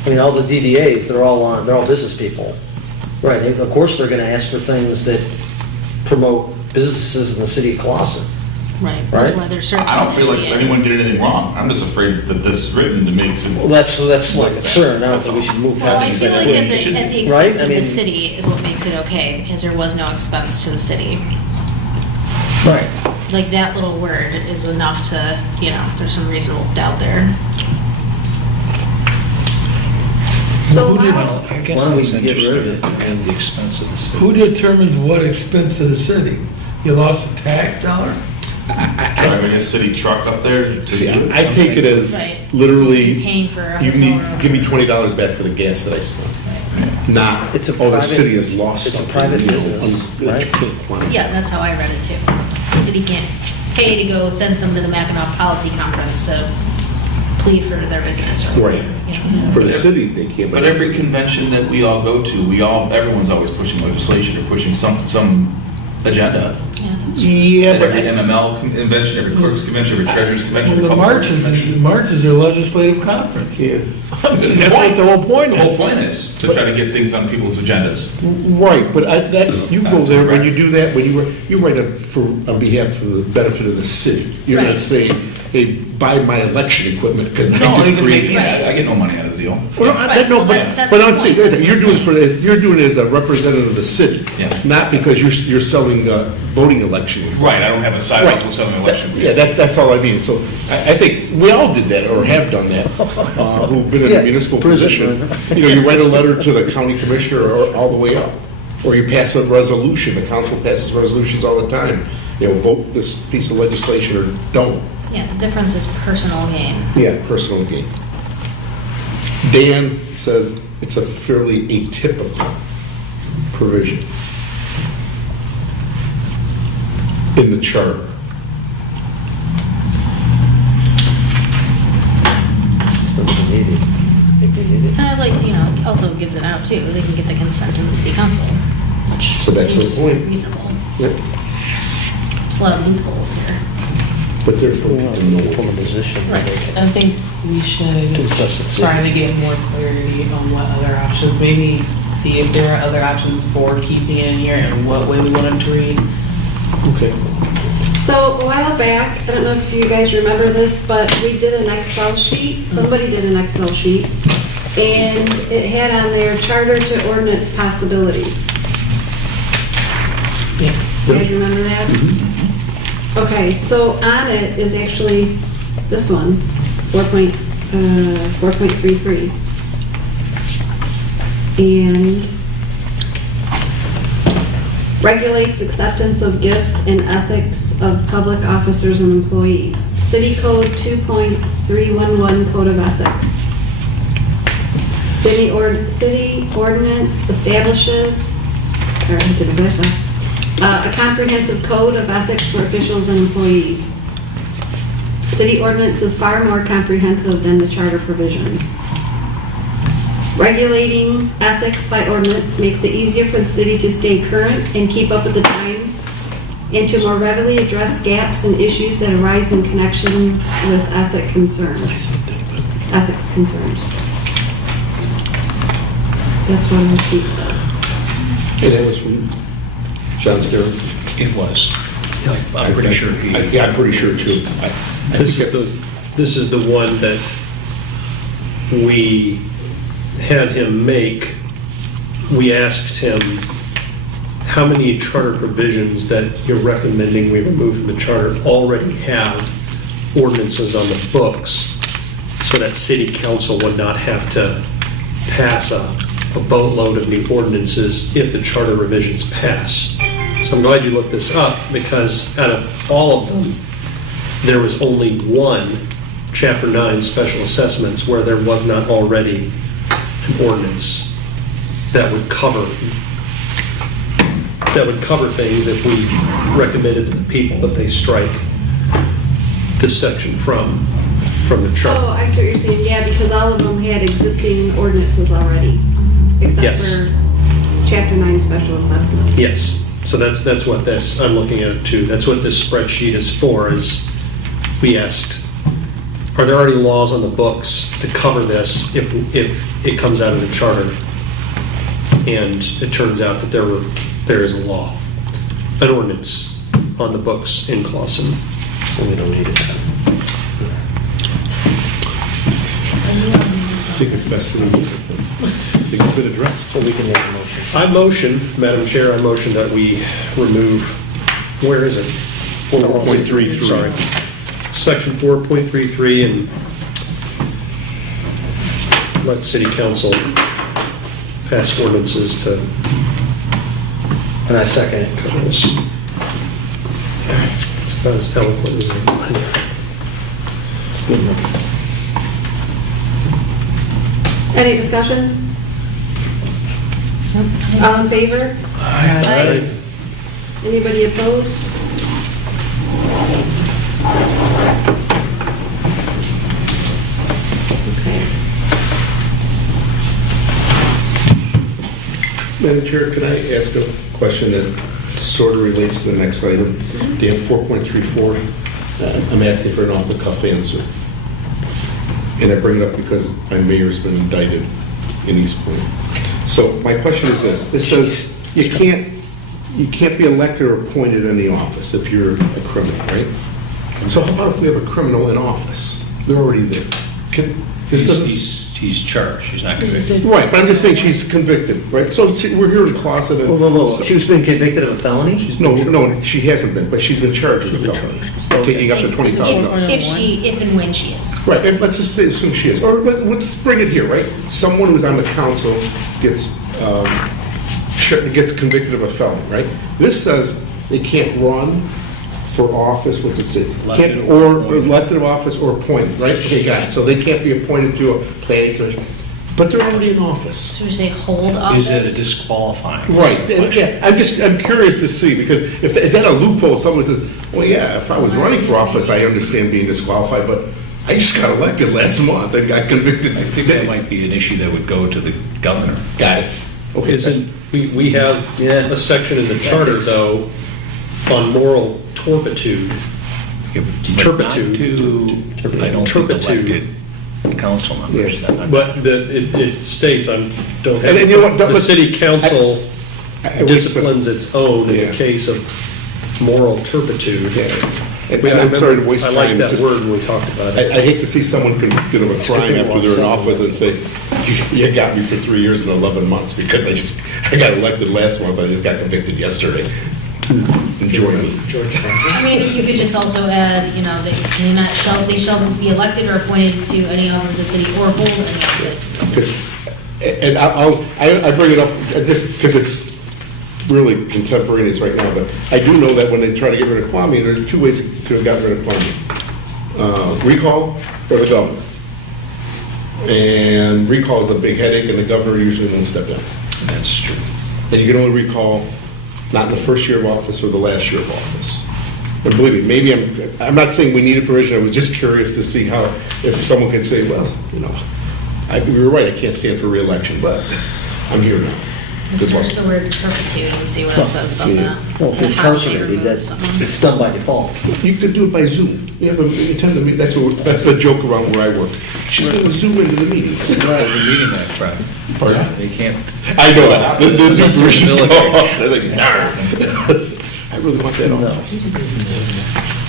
I mean, all the DDAs, they're all business people. Right, of course they're gonna ask for things that promote businesses in the city of Clausen. Right, Right? that's why they're certain. I don't feel like anyone did anything wrong. I'm just afraid that this written to makes it. Well, that's my concern. I don't think we should move Well, I past feel like that. at the Right? expense I of the mean- city is what makes it okay, because there was no expense to the city. Right. Like, that little word is enough to, there's some reasonable doubt there. So Who did- how, I guess Why don't we it's get rid of interesting it? in the expense of the city. Who determines what expense to the city? You lost a tax dollar? Driving a city truck up there to See, do I take it as Right. literally, Paying for a you hotel need, room. give me $20 back for the gas that I spent. Not, It's a oh, the private- city has lost it's a something. private you know, business, right? you can't quantify. Yeah, that's how I read it too. The city can't pay to go send someone to the Mackinac Policy Conference to plead for their business or Right. whatever. For the city, they can't. But every convention that we all go to, everyone's always pushing legislation or pushing some agenda. Yeah, that's Yeah, At but every MML convention, every clerk's convention, every treasurer's convention. Well, the every public marches, convention. the marches are legislative conference. Yeah. That's what the whole point The whole is. point is to try to get things on people's agendas. Right, but that's, you go there, when you do that, when you write it on behalf of the benefit of the city. You're not Right. saying, hey, buy my election equipment, because I No, just I created. I get no money out of the deal. Well, Right, no, well, but that's I'm the saying, point, that's you're what doing I'm you're doing it as a representative of the city. Yeah. Not because you're selling voting election. Right, I don't have a side Right. hustle selling election. Yeah, that's all I mean. So I think we all did that or have done that, who've been in Yeah, a municipal prison. position. You write a letter to the county commissioner or all the way up. Or you pass a resolution, the council passes resolutions all the time. Vote this piece of legislation or don't. Yeah, the difference is personal gain. Yeah, personal gain. Dan says it's a fairly atypical provision in the charter. Don't even need it. I think they need it. Also gives it out too. They can get the consent of the city council, which So that's the seems point. reasonable. Yeah. There's a lot of loopholes here. But therefore, We want to people pull know. a position. Right. I think we should To discuss it. try to get more clarity on what other options, maybe see if there are other options for keeping it in here and what way we want them to read. Okay. so a while back, I don't know if you guys remember this, but we did an Excel sheet. Somebody did an Excel sheet. And it had on there charter to ordinance possibilities. Yeah. You guys remember that? Okay, so on it is actually this one, 4.33. And regulates acceptance of gifts and ethics of public officers and employees. City Code 2.311 Code of Ethics. City ordinance establishes, or is it there's a comprehensive code of ethics for officials and employees. City ordinance is far more comprehensive than the charter provisions. Regulating ethics by ordinance makes it easier for the city to stay current and keep up with the times, and to more readily address gaps and issues that arise in connection with ethics concerns. That's what the sheet said. And that was from John Sterling? It was. I'm pretty sure he. Yeah, I'm pretty sure too. I This think is that's- this is the one that we had him make. We asked him, how many charter provisions that you're recommending we remove from the charter already have ordinances on the books, so that city council would not have to pass a boatload of new ordinances if the charter revisions pass. So I'm glad you looked this up, because out of all of them, there was only one, Chapter 9, Special Assessments, where there was not already an ordinance that would cover things if we recommended to the people that they strike this section from the Oh, chart. I see what you're saying, yeah, because all of them had existing ordinances already, except Yes. for Chapter 9 special assessments. Yes, so that's what this, I'm looking at it too, that's what this spreadsheet is for, is we asked, are there already laws on the books to cover this if it comes out of the charter? And it turns out that there is a law, an ordinance on the books in Clausen So we don't need it. I think it's best to remove it. I think it's been addressed. So we can make a motion. I motion, Madam Chair, I motion that we remove, where is it? 4.33. Sorry. Section 4.33 and let city council pass ordinances to And I second it. cover this. It's about as eloquent as Any discussion? All in favor? Aye. Anybody opposed? Okay. Madam Chair, can I ask a question that sort of relates to the next item? Dan, 4.34, I'm asking for an off-the-cuff answer. And I bring it up because my mayor's been indicted in East Point. So my question is this, it says you can't be elected or appointed in the office if you're a criminal, right? So how about if we have a criminal in office? They're already there. This doesn't... He's charged, he's not convicted. Right, but I'm just saying she's convicted, right? So we're here in the closet. and- Whoa. She's been convicted of a felony? No, she hasn't been, but she's been charged with a felony. Taking up to $20,000. If and when she is. Right, let's just assume she is. Or let's bring it here, right? Someone who's on the council gets convicted of a felony, right? This says they can't run for office, what's it say? Elected Can't- or Or appointed. elected office or appointed, right? Okay, got it. So they can't be appointed to a planning commission, but they're already in office. Should we say hold office? Is it a disqualifying? Right, and, question? yeah, I'm curious to see, because is that a loophole? Someone says, well, yeah, if I was running for office, I understand being disqualified, but I just got elected last month and got convicted. I think that might be an issue that would go to the governor. Got it. Okay, Isn't, we have a section in the charter, though, on moral turpitude. But not Turpitude. to, I don't think Turpitude. elected council members. Yeah. That- But it states, don't have, And you know what, the city council I wish- disciplines its own in Yeah. the case of moral turpitude. Yeah. And I'm sorry to waste I time. like that just- word when we talked about it. I hate to see someone convicted of a crime after they're in office and say, you got me for 3 years and 11 months because I got elected last month, I just got convicted yesterday. Enjoy me. I mean, you could just also add, that they shall be elected or appointed to any office of the city or hold any office of the city. And I bring it up just because it's really contemporaneous right now, but I do know that when they try to get rid of Kwame, there's 2 ways to have gotten rid of Kwame. Recall or the governor. And recall is a big headache and the governor usually won't step down. That's true. And you can only recall not in the first year of office or the last year of office. And believe me, maybe I'm not saying we need a provision, I was just curious to see how, if someone could say, well, you were right, I can't stand for reelection, but I'm here now. Good luck. Search the word turpitude and see what it says about that. Well, if you're And how she incarcerated, removed that's, someone. it's done by default. You could do it by Zoom. You have a meeting, that's the joke around where I work. She's going to Zoom into the meetings. Right, we're meeting that crowd. Pardon? They can't. I know that. The Zoom version's Military. gone. I'm like, darn. I really want that office.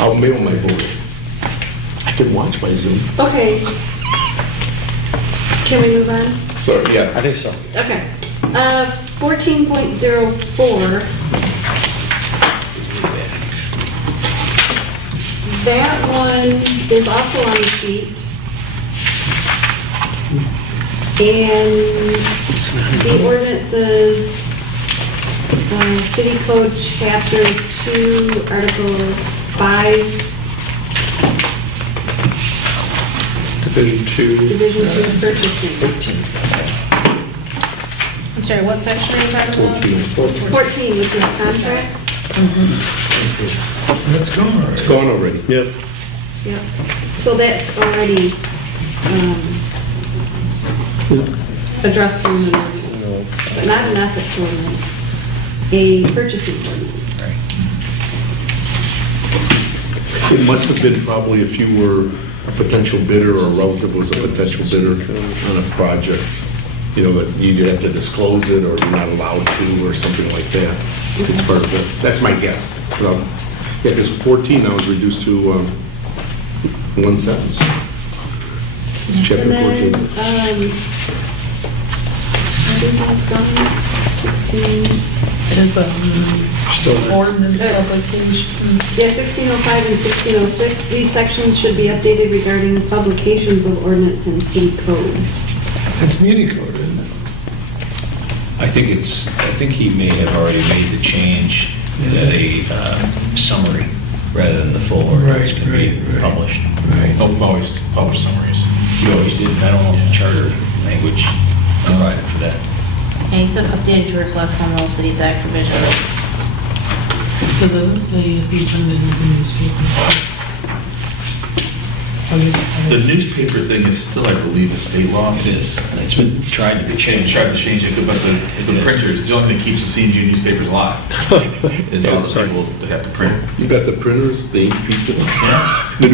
I'll mail my vote. I can watch by Zoom. Okay. Can we move on? Sorry, yeah. I think so. Okay. 14.04. That one is also on the sheet. And the ordinance is City Code Chapter 2, Article 5, Division 2. Division 2 Purchasing. I'm sorry, what section are you talking about? 14, which is contracts. That's gone already. It's gone already. Yep. Yep. So that's already addressed in the ordinance, but not an ethics ordinance, a purchasing ordinance. It must have been probably if you were a potential bidder or a relative was a potential bidder on a project, that you have to disclose it or you're not allowed to or something like that. It's part of it. That's my guess. Yeah, because 14 now is reduced to one sentence. Chapter And then, 14. everything's gone, 16. It's a Still there. ordinance publication. Yeah, 1605 and 1606, these sections should be updated regarding publications of ordinance and city code. It's muni code, isn't it? I think he may have already made the change that a summary rather than the full ordinance can be Right. published. Right. Oh, we've always published summaries. You always did, I don't know if the charter language provided for that. Yeah, you said updated to reflect Home Rule Cities Act provisions. Because it doesn't say if you put it in the newspaper. Or you just have The it- newspaper thing is still, I believe, a state law. It is, it's been tried to be They changed. tried to change it, but the printers, it's the only thing that keeps the CNG newspapers alive, is all the people that have to print. You got the printers, the ink people, Yeah. the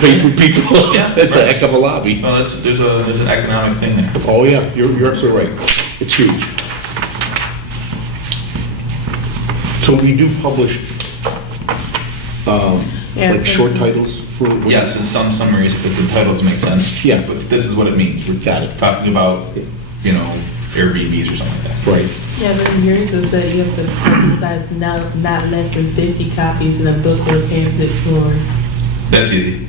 paper people. Yeah. It's a heck of a lobby. Well, there's an economic thing there. Oh, yeah, you're absolutely right. It's huge. So we do publish, Yeah, like it's short in- titles for... Yes, in some summaries, if the titles make sense. Yeah. But this is what it means. We're Got it. talking about, you know, Airbnbs or something like that. Right. Yeah, but in yours it said you have to exercise not less than 50 copies in a book or pamphlet for. That's easy.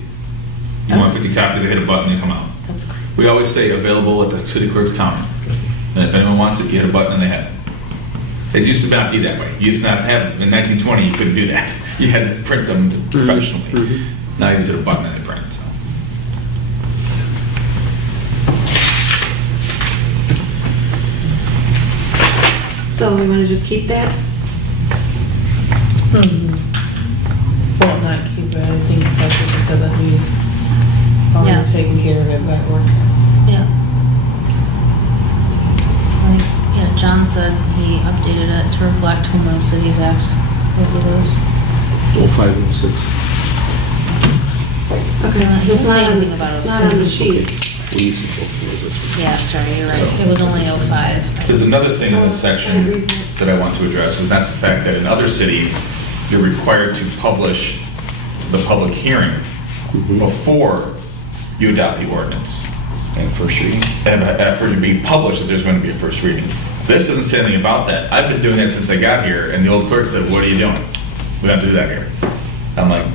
You want 50 copies, they hit a button, they come out. That's crazy. We always say available at the city clerk's counter. And if anyone wants it, you hit a button and they have it. It used to not be that way. You used to not have, in 1920, you couldn't do that. You had to print them professionally. Now you just hit a button and they print, so. So we want to just keep that? Well, not keep it, I think that's what it said that we Yeah. already taken care of it by ordinance. Yeah. I think, yeah, John said he updated it to reflect Home Rule Cities Act. Both of those. 0506. Okay, It it's doesn't not say on, anything about it's not on the it. sheet. We used to go through this. Yeah, sorry, you're right. It was only 05. There's another thing in this section that I want to address, and that's the fact that in other cities, you're required to publish the public hearing before you adopt the ordinance. And first reading. And after it being published, that there's going to be a first reading. This doesn't say anything about that. I've been doing that since I got here, and the old clerk said, "What are you doing? We don't do that here." I'm like,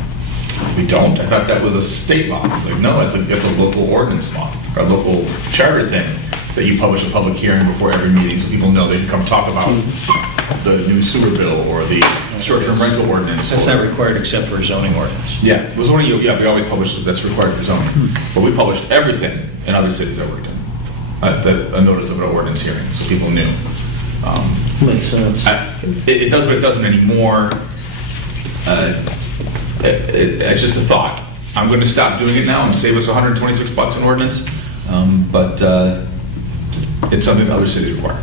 "We don't? I thought that was a state law." It's like, "No, it's a local ordinance law, or a local charter thing, that you publish a public hearing before every meeting, so people know they can come talk about the new sewer bill, or the short-term rental ordinance." That's or- not required except for a zoning ordinance. Yeah, it was only, yeah, we always publish, that's required for zoning. But we published everything in other cities I worked in. A notice of an ordinance hearing, so people knew. Makes sense. It does what it doesn't anymore. It's just a thought. I'm going to stop doing it now and save us $126 an ordinance. But it's something that other cities require.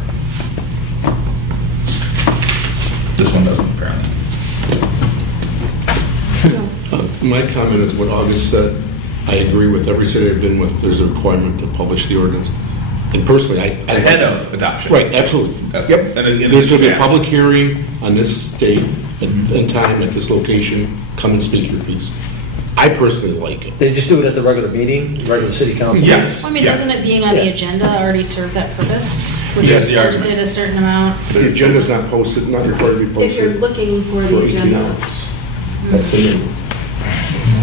This one doesn't, apparently. My comment is what August said. I agree with every city I've been with, there's a requirement to publish the ordinance. And personally, I... Ahead of adoption. Right, absolutely. Yep. And it- There's going to be a yeah. public hearing on this date and time at this location. Come and speak your piece. I personally like it. They just do it at the regular meeting, regular city council? Yes. I mean, Yeah. doesn't it being on the Yeah. agenda already serve that purpose? Which Yes, is the argument. posted a certain amount? The agenda's not posted, not required to be If you're posted looking for for the 18 agenda. hours. That's the minimum.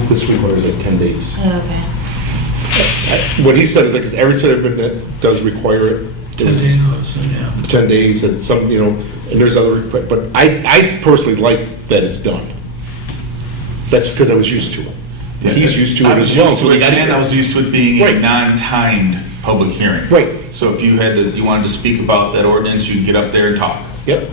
This requires like 10 days. Okay. What he said, like, every city I've been at does require it. It was 10 days, yeah. 10 days and some, you know, and there's other, but I personally like that it's done. That's because I was used to it. Yeah. He's used to I it was as well. used to so he it, got and I was used to it being a Right. non-timed public hearing. Right. So if you you wanted to speak about that ordinance, you'd get up there and talk. Yep.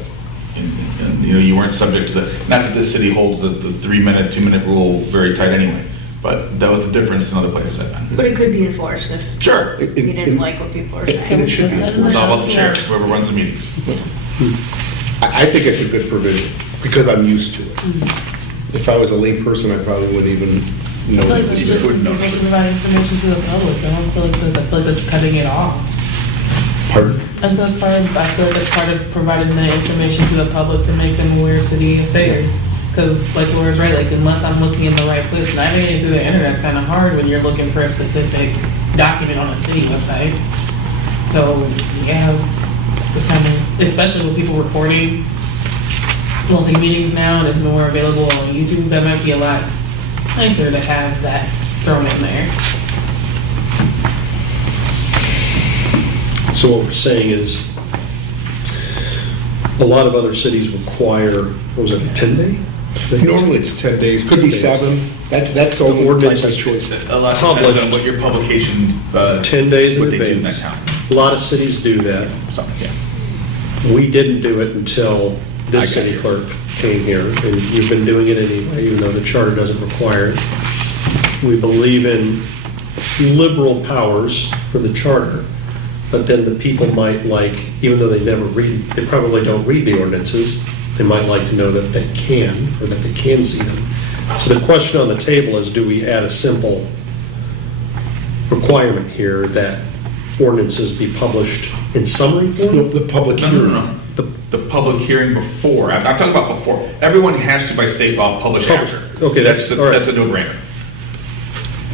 And, you know, you weren't subject to the, not that this city holds the 3-minute, 2-minute rule very tight anyway, but that was the difference in other places I've been. But it could be enforced if Sure. It- you it- didn't like what people were And saying. it should be. It's all about the chair, whoever runs the meetings. I think it's a good provision because I'm used to it. If I was a lay person, I probably wouldn't even know. I feel like what that's this just is. wouldn't know. supposed to provide information to the public. I don't feel like that's cutting it off. Pardon? And so I feel like that's part of providing the information to the public to make them aware of city affairs. Because like Laura's right, like unless I'm looking in the right place, navigating through the internet's kind of hard when you're looking for a specific document on a city website. So, yeah, it's kind of, especially with people recording closing meetings now and it's more available on YouTube, that might be a lot nicer to have that thrown in there. So what we're saying is, a lot of other cities require, what was it, a 10-day? Normally it's 10 days, could be 7. That's all ordinance by choice. A lot depends on Published. what your publication, 10 days in what they do in that advance. town. A lot of cities do that. So, yeah. We didn't do it until I this got city here. clerk came here, and you've been doing it anyway, even though the charter doesn't require it. We believe in liberal powers for the charter, but then the people might like, even though they never read, they probably don't read the ordinances, they might like to know that they can, or that they can see them. So the question on the table is, do we add a simple requirement here that ordinances be published in summary form? The public No, hearing. no, no. The public hearing before, I'm talking about before. Everyone has to by state law publish Publish. after. Okay, that's- all right. That's a no-brainer.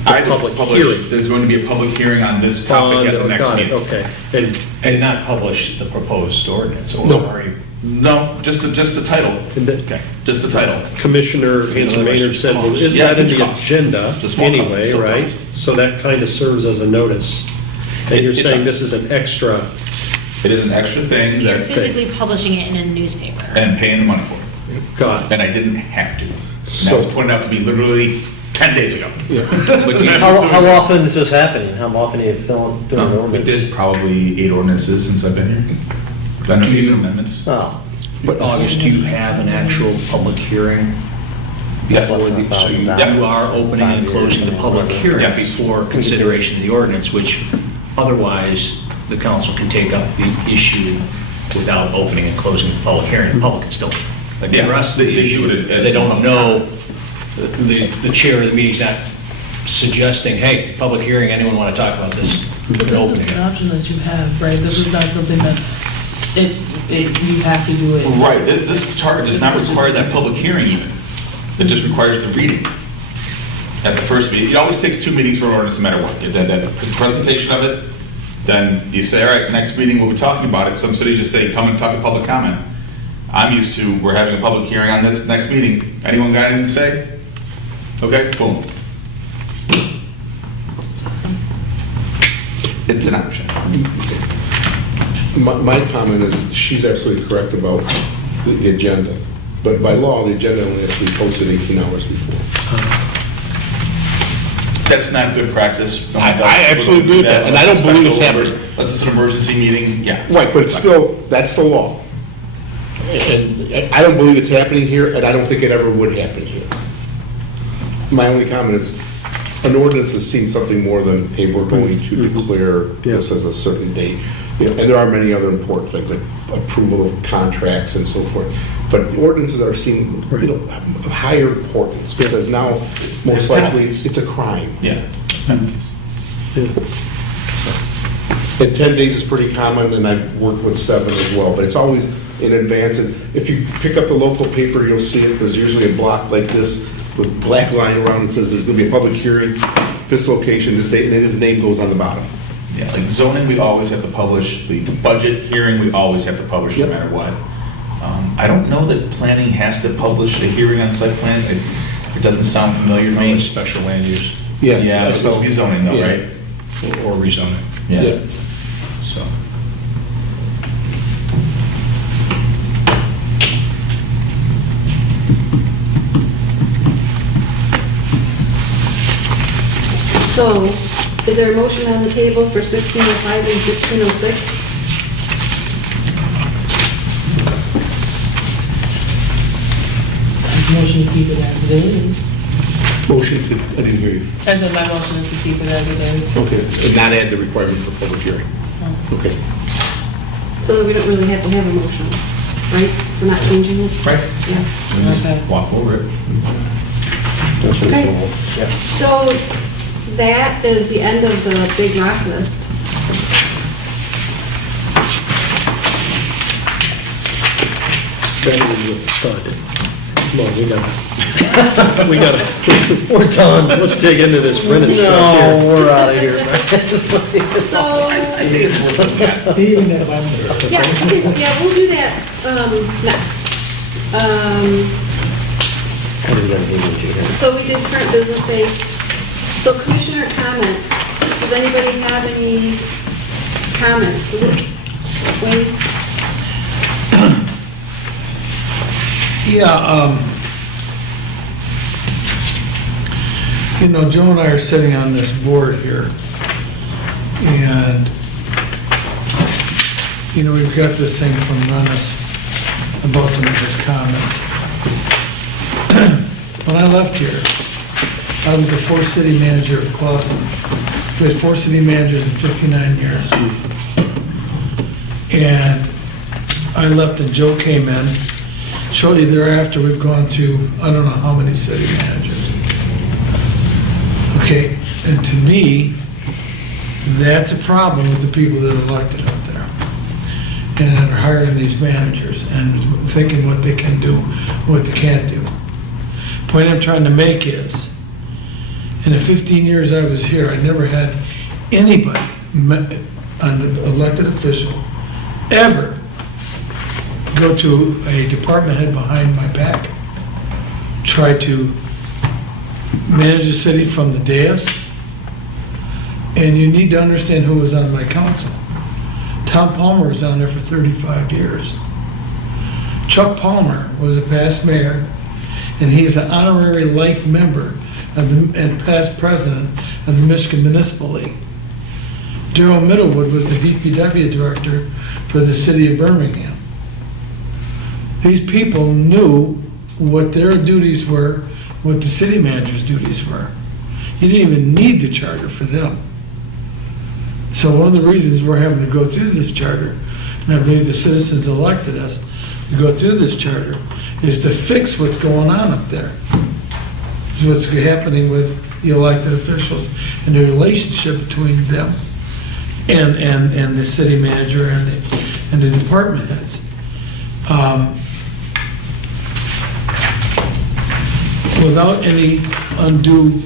The I public publish, hearing. there's going to be a public hearing on this topic at the next Got it, meeting. okay. And not publish the proposed ordinance, or No. are you? No, just the title, And the Okay. just the title. Commissioner Hanson Maynard said, well, is Yeah, that in huge the cost. agenda It's a small cost, anyway, still right? costs. So that kind of serves as a notice. And you're It saying does. this is an extra, It is an extra thing You're that, physically publishing it in a newspaper. and paying the money for it. got it. And I didn't have to. And So- that was pointed out to me literally 10 days ago. How often is this happening? How often are you doing an We ordinance? did probably 8 ordinances since I've been here. I know, even amendments. Oh, But August, do you have an actual public hearing? Yes. Before the- So you are opening and closing the public hearing Yeah. before consideration of the ordinance, which otherwise the council can take up the issue without opening and closing the public hearing. The public can still Yeah, address the they do issue. it at- They don't know, the chair of the meeting's not suggesting, hey, public hearing, anyone want to talk about this? But We're this opening is it. an option that you have, right? This is not something that's, you have to do it. Right, this charter does not require that public hearing even. It just requires the reading at the first meeting. It always takes 2 meetings for an ordinance no matter what. Get that presentation of it, then you say, all right, next meeting we'll be talking about it. Some cities just say, come and talk a public comment. I'm used to, we're having a public hearing on this next meeting. Anyone got anything to say? Okay, boom. It's an option. My comment is, she's absolutely correct about the agenda. But by law, the agenda only has to be posted 18 hours before. That's not good practice. I absolutely agree with that, and I don't believe it's happening. Unless it's an emergency meeting, yeah. Right, but it's still, that's the law. And I don't believe it's happening here, and I don't think it ever would happen here. My only comment is, an ordinance has seen something more than, hey, we're going to declare this as a certain date. You know, and there are many other important things, like approval of contracts and so forth. But ordinances are seen, you know, of higher importance, because now, most likely, it's a crime. Yeah. And 10 days is pretty common, and I've worked with 7 as well, but it's always in advance. And if you pick up the local paper, you'll see it, there's usually a block like this with black line around it, says there's gonna be a public hearing, this location, this date, and then his name goes on the bottom. Yeah, like zoning, we always have to publish. The budget hearing, we always have to publish no Yep. matter what. I don't know that planning has to publish a hearing on site plans. It doesn't sound familiar to Only me. special land use Yeah, it's supposed to be zoning though, Yeah. right? or rezoning, Yeah. so. So, is there a motion on the table for 1605 and 1606? Motion to keep it as it is. Motion to, I didn't hear you. I said my motion is to keep it as it is. Okay, and not add the requirement for public hearing. Okay. So that we don't really have to have a motion, right? We're not changing it? Right. Yeah. We just Okay. walk over it. that's Okay. reasonable. Yeah. So that is the end of the big rock list. Better than you started. Come on, we gotta, We're done. let's dig into this Rennis stuff No, here. we're out of here, man. So, See you in November. yeah, yeah, we'll do that, next. What are we gonna need to do? So we did current business day. So commissioner comments. Does anybody have any comments? Wayne? Yeah, you know, Joe and I are sitting on this board here, and, you know, we've got this thing from Rennis about some of his comments. When I left here, I was the fourth city manager of Clausen. We had 4 city managers in 59 years. And I left and Joe came in. Shortly thereafter, we've gone through, I don't know how many city managers. Okay, and to me, that's a problem with the people that are elected up there. And that are hiring these managers and thinking what they can do, what they can't do. Point I'm trying to make is, in the 15 years I was here, I never had anybody, an elected official, ever go to a department head behind my back, try to manage the city from the dais. And you need to understand who was on my council. Tom Palmer was on there for 35 years. Chuck Palmer was a past mayor, and he is an honorary life member of and past president of the Michigan Municipal League. Darrell Middlewood was the DPW director for the city of Birmingham. These people knew what their duties were, what the city manager's duties were. You didn't even need the charter for them. So one of the reasons we're having to go through this charter, and I believe the citizens elected us to go through this charter, is to fix what's going on up there. It's what's happening with the elected officials and the relationship between them and the city manager and the department heads. Without any undue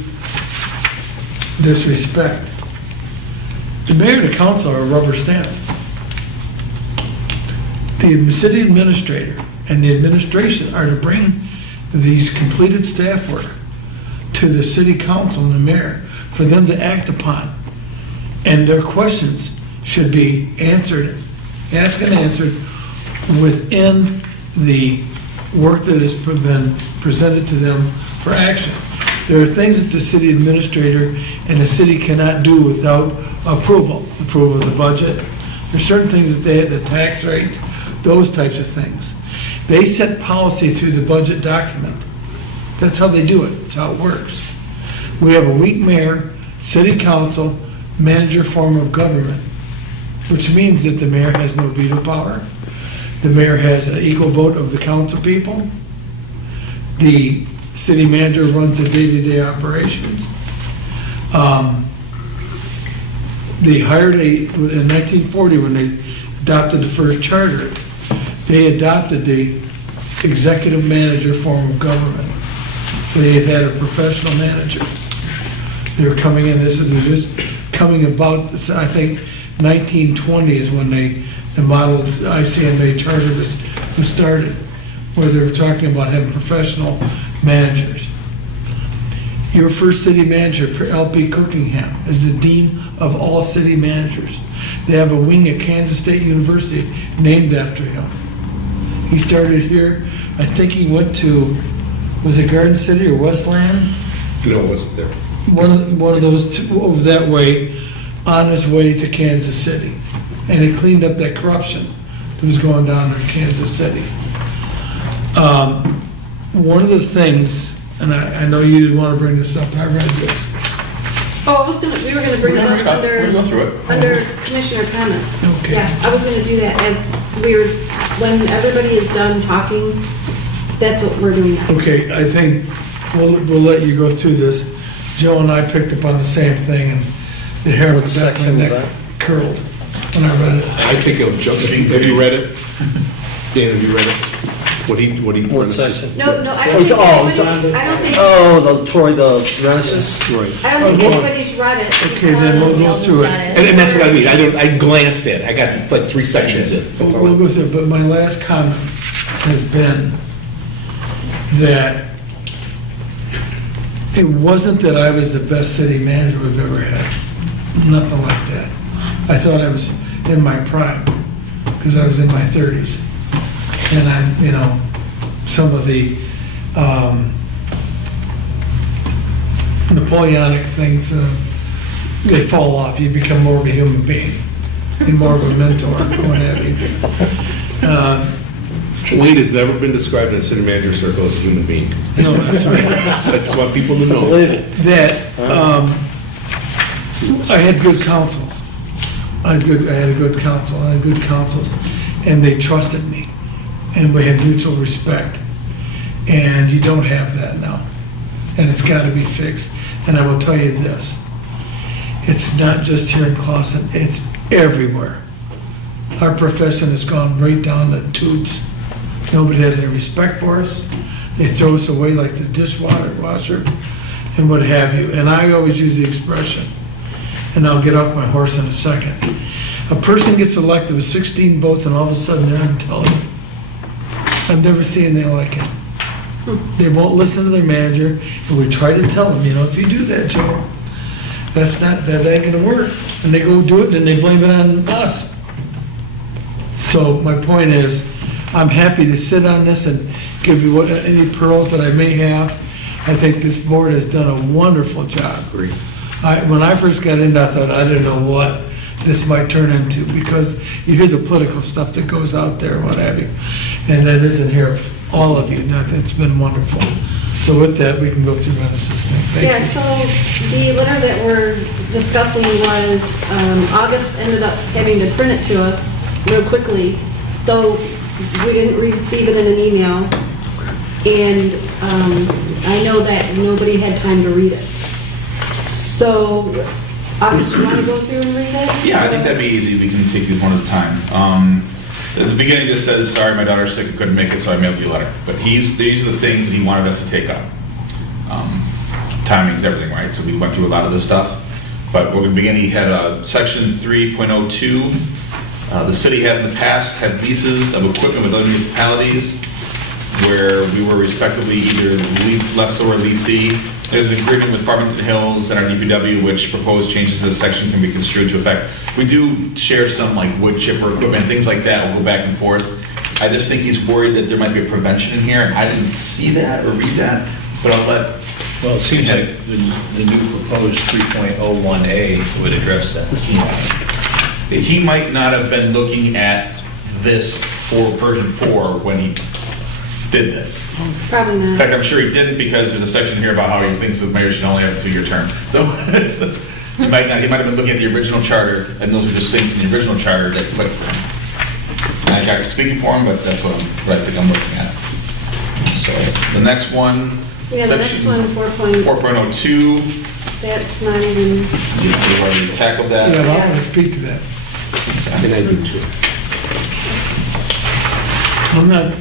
disrespect, the mayor and the council are a rubber stamp. The city administrator and the administration are to bring these completed staff work to the city council and the mayor for them to act upon. And their questions should be answered, asked and answered within the work that has been presented to them for action. There are things that the city administrator and the city cannot do without approval of the budget. There's certain things that they, the tax rates, those types of things. They set policy through the budget document. That's how they do it. That's how it works. We have a weak mayor, city council, manager form of government, which means that the mayor has no veto power. The mayor has an equal vote of the council people. The city manager runs the day-to-day operations. They hired in 1940, when they adopted the first charter, they adopted the executive manager form of government. So they had a professional manager. They were coming in, they're just coming about, I think 1920 is when the model of the ICMA charter was started, where they were talking about having professional managers. Your first city manager, L.P. Cookingham, is the dean of all city managers. They have a wing at Kansas State University named after him. He started here, I think he went to, was it Garden City or Westland? No, it wasn't there. One of those two, over that way, on his way to Kansas City. And he cleaned up that corruption that was going down in Kansas City. One of the things, and I know you didn't want to bring this up, I read this. Oh, we were gonna bring it up We're gonna go through it. under commissioner comments. Okay. Yeah, I was gonna do that when everybody is done talking, that's what we're doing now. Okay, I think we'll let you go through this. Joe and I picked up on the same thing, and the hair on the What back of my section was neck that? curled when I read it. I think it'll jump. Have you read it? Dan, have you read it? What he. What section? No, I don't think Oh, anybody, I don't think, Oh, the Troy, the Renaissance. Right. I don't think anybody's read it. Okay, then we'll go because- through it. And that's what I mean, I glanced at it, I got like 3 sections in. That's all. We'll go through it, but my last comment has been that it wasn't that I was the best city manager we've ever had. Nothing like that. I thought I was in my prime, because I was in my 30s. And I'm, you know, some of the Napoleonic things, they fall off. You become more of a human being and more of a mentor, what have you. Wade has never been described in a city manager circle as a human being. No, that's right. So I just want people to know. Believe it. That I had good counsels. I had a good counsel, I had good counsels, and they trusted me, and we had mutual respect. And you don't have that now, and it's got to be fixed. And I will tell you this, it's not just here in Clawson, it's everywhere. Our profession has gone right down the tubes. Nobody has any respect for us. They throw us away like the dishwasher and what have you. And I always use the expression, and I'll get off my horse in a second. A person gets elected with 16 votes and all of a sudden they're intelligent. I've never seen anything like it. They won't listen to their manager, and we try to tell them, you know, if you do that, Joe, that ain't gonna work. And they go do it, and they blame it on us. So my point is, I'm happy to sit on this and give you any pearls that I may have. I think this board has done a wonderful job. Agreed. When I first got in, I thought, I didn't know what this might turn into, because you hear the political stuff that goes out there, what have you, and that isn't here, all of you, and it's been wonderful. So with that, we can go through Renaissance thing. Thank Yeah, you. so the letter that we're discussing was, August ended up having to print it to us real quickly, so we didn't receive it in an email, and I know that nobody had time to read it. So, August, you want to go through and read it? Yeah, I think that'd be easy. We can take these one at a time. At the beginning, it just says, sorry, my daughter's sick, I couldn't make it, so I mailed you a letter. But these are the things that he wanted us to take up. Timing's everything, right? So we went through a lot of this stuff. But we're going to begin, he had section 3.02. The city has in the past had leases of equipment with other municipalities where we were respectively either lessor or leasee. There's an agreement with Farmington Hills and our DPW, which proposed changes to this section can be construed to effect. We do share some like wood chipper equipment, things like that. We'll go back and forth. I just think he's worried that there might be a prevention in here, and I didn't see that or read that, but I'll let. Well, it seems like the new proposed 3.01A would address that. He might not have been looking at this for version 4 when he did this. Probably In fact, not. I'm sure he didn't, because there's a section here about how he thinks the mayor should only have a 2-year term. So he might have been looking at the original charter, and those are just things in the original charter that clicked for him. And I got speaking for him, but that's what I think I'm looking at. So the next one. Yeah, the next one, 4.02, that's not even, you already tackled Yeah, that. well, I want to speak to that. And I do too. I'm not,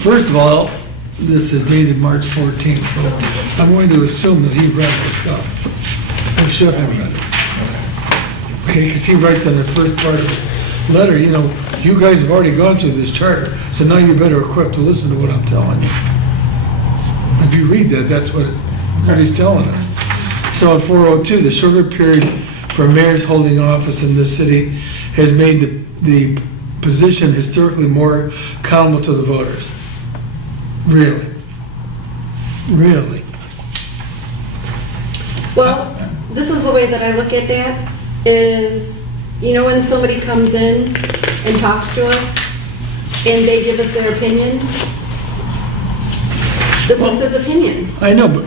first of all, this is dated March 14th, so I'm going to assume that he read this stuff. I should have read it. Okay, because he writes on the first part of his letter, you know, you guys have already gone through this charter, so now you're better equipped to listen to what I'm telling you. If you read that, that's what he's telling us. So in 402, the shorter period for mayors holding office in the city has made the position historically more accountable to the voters. Really? Really? well, this is the way that I look at that, is, you know, when somebody comes in and talks to us, and they give us their opinion, this is his opinion. I know, but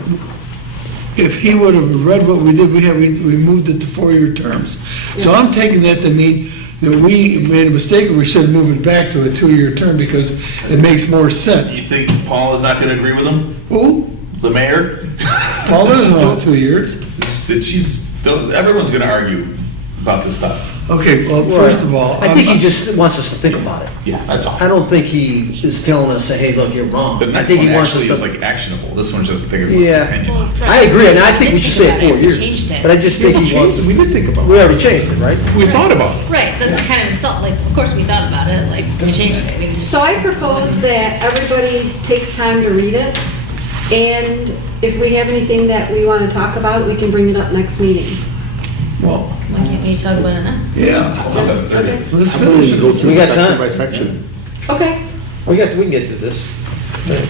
if he would have read what we did, we moved it to 4-year terms. So I'm taking that to mean that we made a mistake, and we should move it back to a 2-year term, because it makes more sense. You think Paul is not going to agree with him? Who? The mayor? Paul doesn't want 2 years. Everyone's going to argue about this stuff. Okay, well, first of all. I think he just wants us to think about it. Yeah, that's all. I don't think he is telling us, hey, look, you're wrong. The I next think one he wants us actually is to. like actionable. This one's just a big Yeah. opinion. I agree, and I think we should stay at 4 We years. changed it. But I just think he wants us. We did think about We it. already changed it, right? We thought about it. Right, that's kind of insult, like, of course we thought about it, like, we changed it. I mean, just- So I propose that everybody takes time to read it, and if we have anything that we want to talk about, we can bring it up next meeting. Well, Why can't we talk about it now? yeah, 7:30. Okay. let's I'm willing finish to go it. through We got section time. by section. Okay. We can get to this.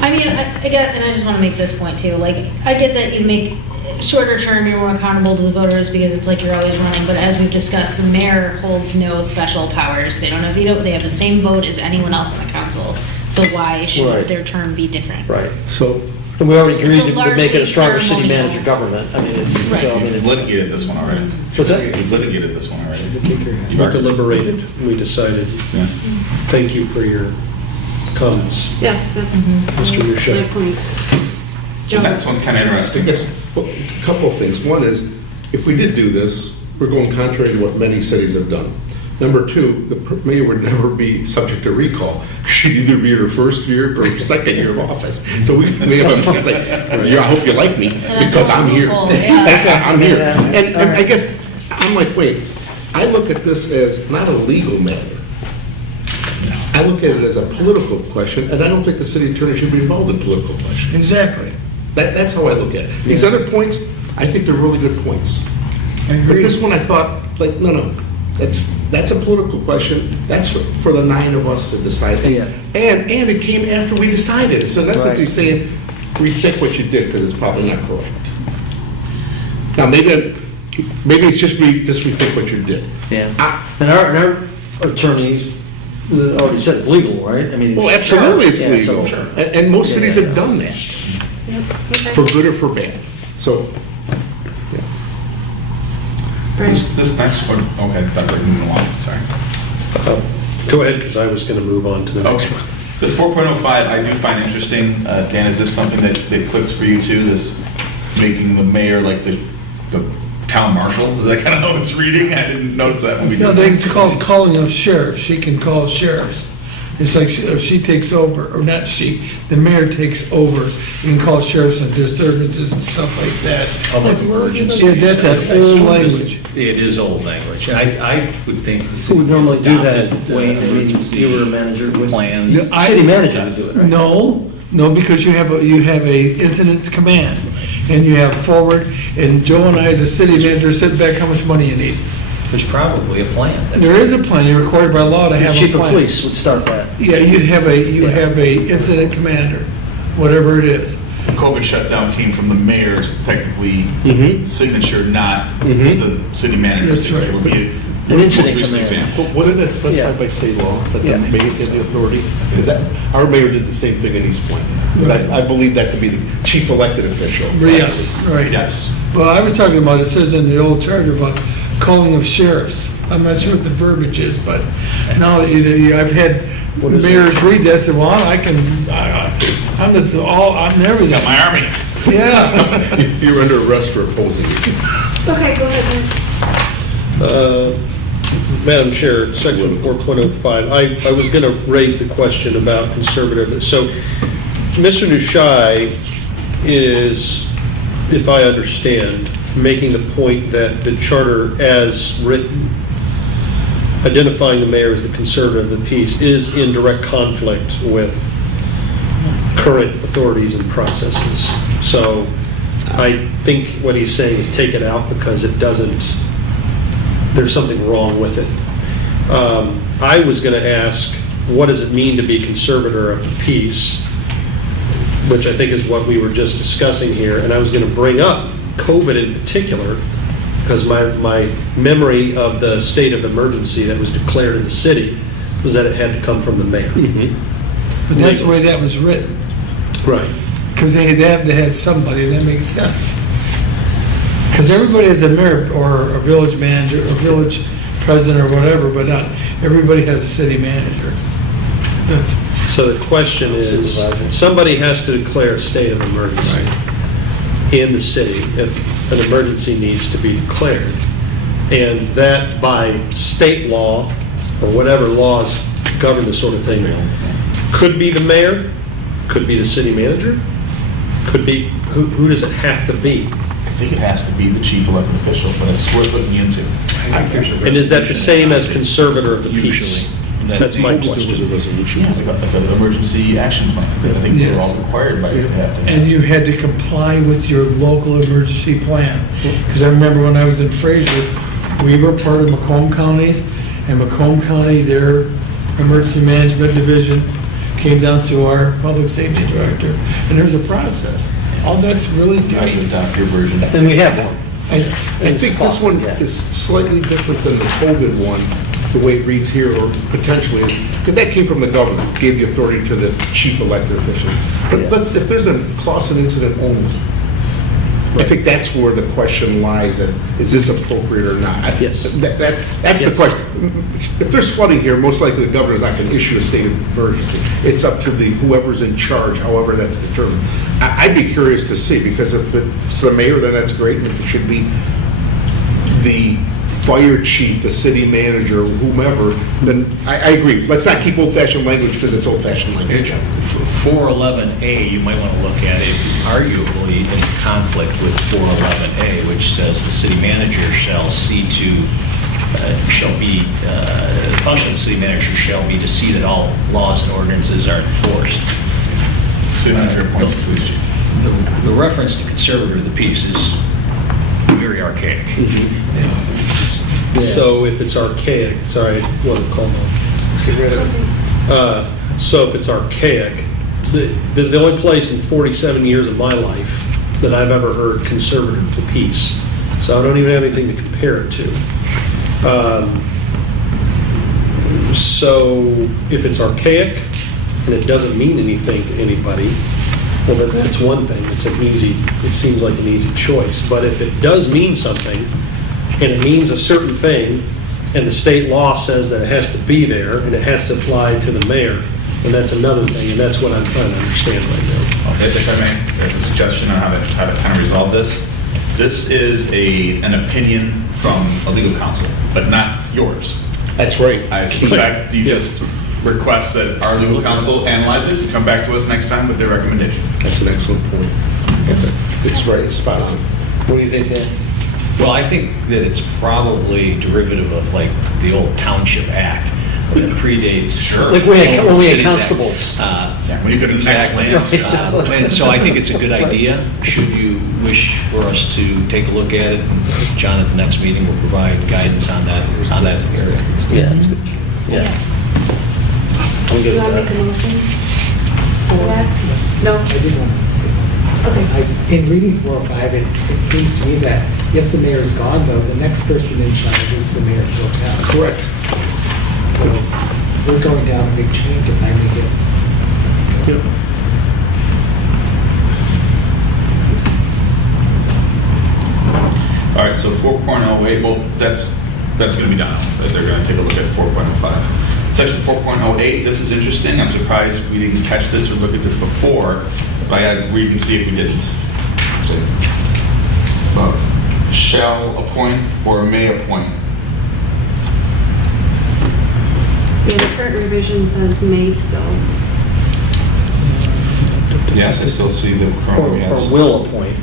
I mean, I get, and I just want to make this point too, like, I get that you make shorter term, you're more accountable to the voters because it's like you're always running, but as we've discussed, the mayor holds no special powers. They don't have veto, they have the same vote as anyone else on the council. So why Right. should their term be different? Right. So, And we already agreed It's a to make it a stronger largely city ceremonial. manager government. I mean, it's, so, I mean, We've it's. litigated this one already. What's that? We've litigated this one already. We You've argued. deliberated, we decided. Yeah. Thank you for your comments. Yes, that's Mr. that's Boucher. my point. The Joe? next one's kind of I interesting. guess, well, a couple of things. One is, if we did do this, we're going contrary to what many cities have done. Number two, the mayor would never be subject to recall. She'd either be her first year or her second year of office. So we have a, it's like, yeah, I hope you like me because I'm here. loophole, yeah. I'm here. Yeah, And that's and I all right. guess, I'm like, wait, I look at this as not a legal matter. I look at it as a political question, and I don't think the city attorney should be involved in political questions. Exactly. That's how I look at it. These other points, I think they're really good points. I But agree. this one, I thought, like, no, that's a political question. That's for the 9 of us to decide. Yeah. And it came after we decided. So in essence, Right. he's saying, rethink what you did, because it's probably not correct. Now, maybe it's just rethink what you did. Yeah. I- And our attorneys already said it's legal, right? I mean, it's. Well, absolutely, it's Yeah, legal. so- And most cities Yeah. have done that, Yep, okay. for good or for bad. So, This next one, okay, I'm moving along, sorry. Go ahead, because I was going to move on to the next Okay. one. This 4.05 I do find interesting. Dan, is this something that clicks for you too, this making the mayor like the town marshal? Is that kind of how it's reading? I didn't notice that when we No, did it's called calling of sheriffs. She can call sheriffs. It's like if she takes over, or not she, the mayor takes over and can call sheriffs and disturbances and stuff like that. Public emergency. Yeah, that's an I assume old this- language. It is old language. I would think the Who city would normally has do that, adopted, Wayne? I mean, emergency you were a manager. Would- Plans. Yeah, I- City manager would do it, right? No, because you have a incidents command, and you have forward, and Joe and I, as a city manager, sit back, how much money you need. There's probably a plan. That's- There is a plan, you're required by law to The have a chief of plan. police would start that. Yeah, you have a incident commander, whatever it is. The COVID shutdown came from the mayor's technically signature, not the city manager's That's right. signature. Would be An most incident recent commander. example. But wasn't it Yeah. specified by state law that Yeah. the mayors have the authority? Because that, our mayor did the same thing in East Point. 'Cause Right. I believe that to be the chief elected official. Yes, right. Yes. Well, I was talking about, it says in the old charter about calling of sheriffs. I'm not sure what the verbiage is, but now, I've had What is it? mayors read that, say, well, I'm everything. Got my army. Yeah. You're under arrest for opposing it. Okay, go ahead, then. Madam Chair, section 4.05, I was going to raise the question about conservative. So Mr. Nushai is, if I understand, making the point that the charter as written, identifying the mayor as the conservative of the peace, is in direct conflict with current authorities and processes. So I think what he's saying is take it out because it doesn't, there's something wrong with it. I was going to ask, what does it mean to be conservator of the peace? Which I think is what we were just discussing here. And I was going to bring up COVID in particular, because my memory of the state of emergency that was declared in the city was that it had to come from the mayor. But that's the way that was written, Right. because they have to have somebody, and that makes sense. Because everybody has a mayor or a village manager, or village president or whatever, but not everybody has a city manager. That's, So the question is, Supervisor. somebody has to declare a state of emergency in the city if an emergency needs to be declared. and that by state law, or whatever laws govern this sort of thing, could be the mayor, could be the city manager, could be, who does it have to be? I think it has to be the chief elected official, but it's worth looking into. And is that the same as conservator of the peace? That's my There was question. a resolution. Yeah, like an emergency action plan. I think they're all required by, to have to. And you had to comply with your local emergency plan. Because I remember when I was in Fraser, we were part of Macomb counties, and Macomb County, their emergency management division came down to our public safety director, and there's a process. All that's really You have to tight. adopt your version. And we have one. I think this one Yeah. is slightly different than the COVID one, the way it reads here, or potentially, because that came from the government, gave the authority to the chief elected official. But Yeah. let's, if there's a Clausen incident only, I think that's where the question lies, that is this appropriate or not? Yes. That's the Yes. question. If there's flooding here, most likely the governor's not going to issue a state of emergency. It's up to the, whoever's in charge, however that's determined. I'd be curious to see, because if it's the mayor, then that's great, and if it should be the fire chief, the city manager, whomever, then I agree. Let's not keep old-fashioned language because it's old-fashioned language. 411A, you might want to look at it, it's arguably in conflict with 411A, which says the city manager shall see to, the function of the city manager shall be to see that all laws and ordinances are enforced. City manager appoints the police chief. The reference to conservator of the peace is very archaic. So if it's archaic, sorry, what to call it? Let's get rid of it. So if it's archaic, this is the only place in 47 years of my life that I've ever heard conservative of the peace. So I don't even have anything to compare it to. So if it's archaic and it doesn't mean anything to anybody, well, then that's one thing. It seems like an easy choice. But if it does mean something, and it means a certain thing, and the state law says that it has to be there, and it has to apply to the mayor, and that's another thing, and that's what I'm trying to understand right now. If I may, there's a suggestion on how to kind of resolve this. This is an opinion from a legal counsel, but not yours. That's right. I suspect you just request that our legal counsel analyze it and come back to us next time with their recommendation. That's an excellent point. It's right, it's spot on. What do you think, Dan? Well, I think that it's probably derivative of like the old Township Act that predates. Sure. Like when we had Cities Act. constables. Yeah, when you could annex Exactly. lands. And so I think it's a good idea. Should you wish for us to take a look at it, John, at the next meeting will provide guidance on that area. Yeah, that's good. Yeah. I'm Do good you with want to make a that. motion for that? No? I did want to say something. Okay. In reading 405, it seems to me that if the mayor is gone, though, the next person in charge is the mayor pro tem. Correct. So we're going down a big chain to finally get something going. All right, so 4.08, well, that's going to be done. They're going to take a look at 4.05. Section 4.08, this is interesting. I'm surprised we didn't catch this or look at this before, but I had to read and see if we didn't. Shall appoint or may appoint. Yeah, the current revision says may still. Yes, I still see the current, Or yes. will appoint.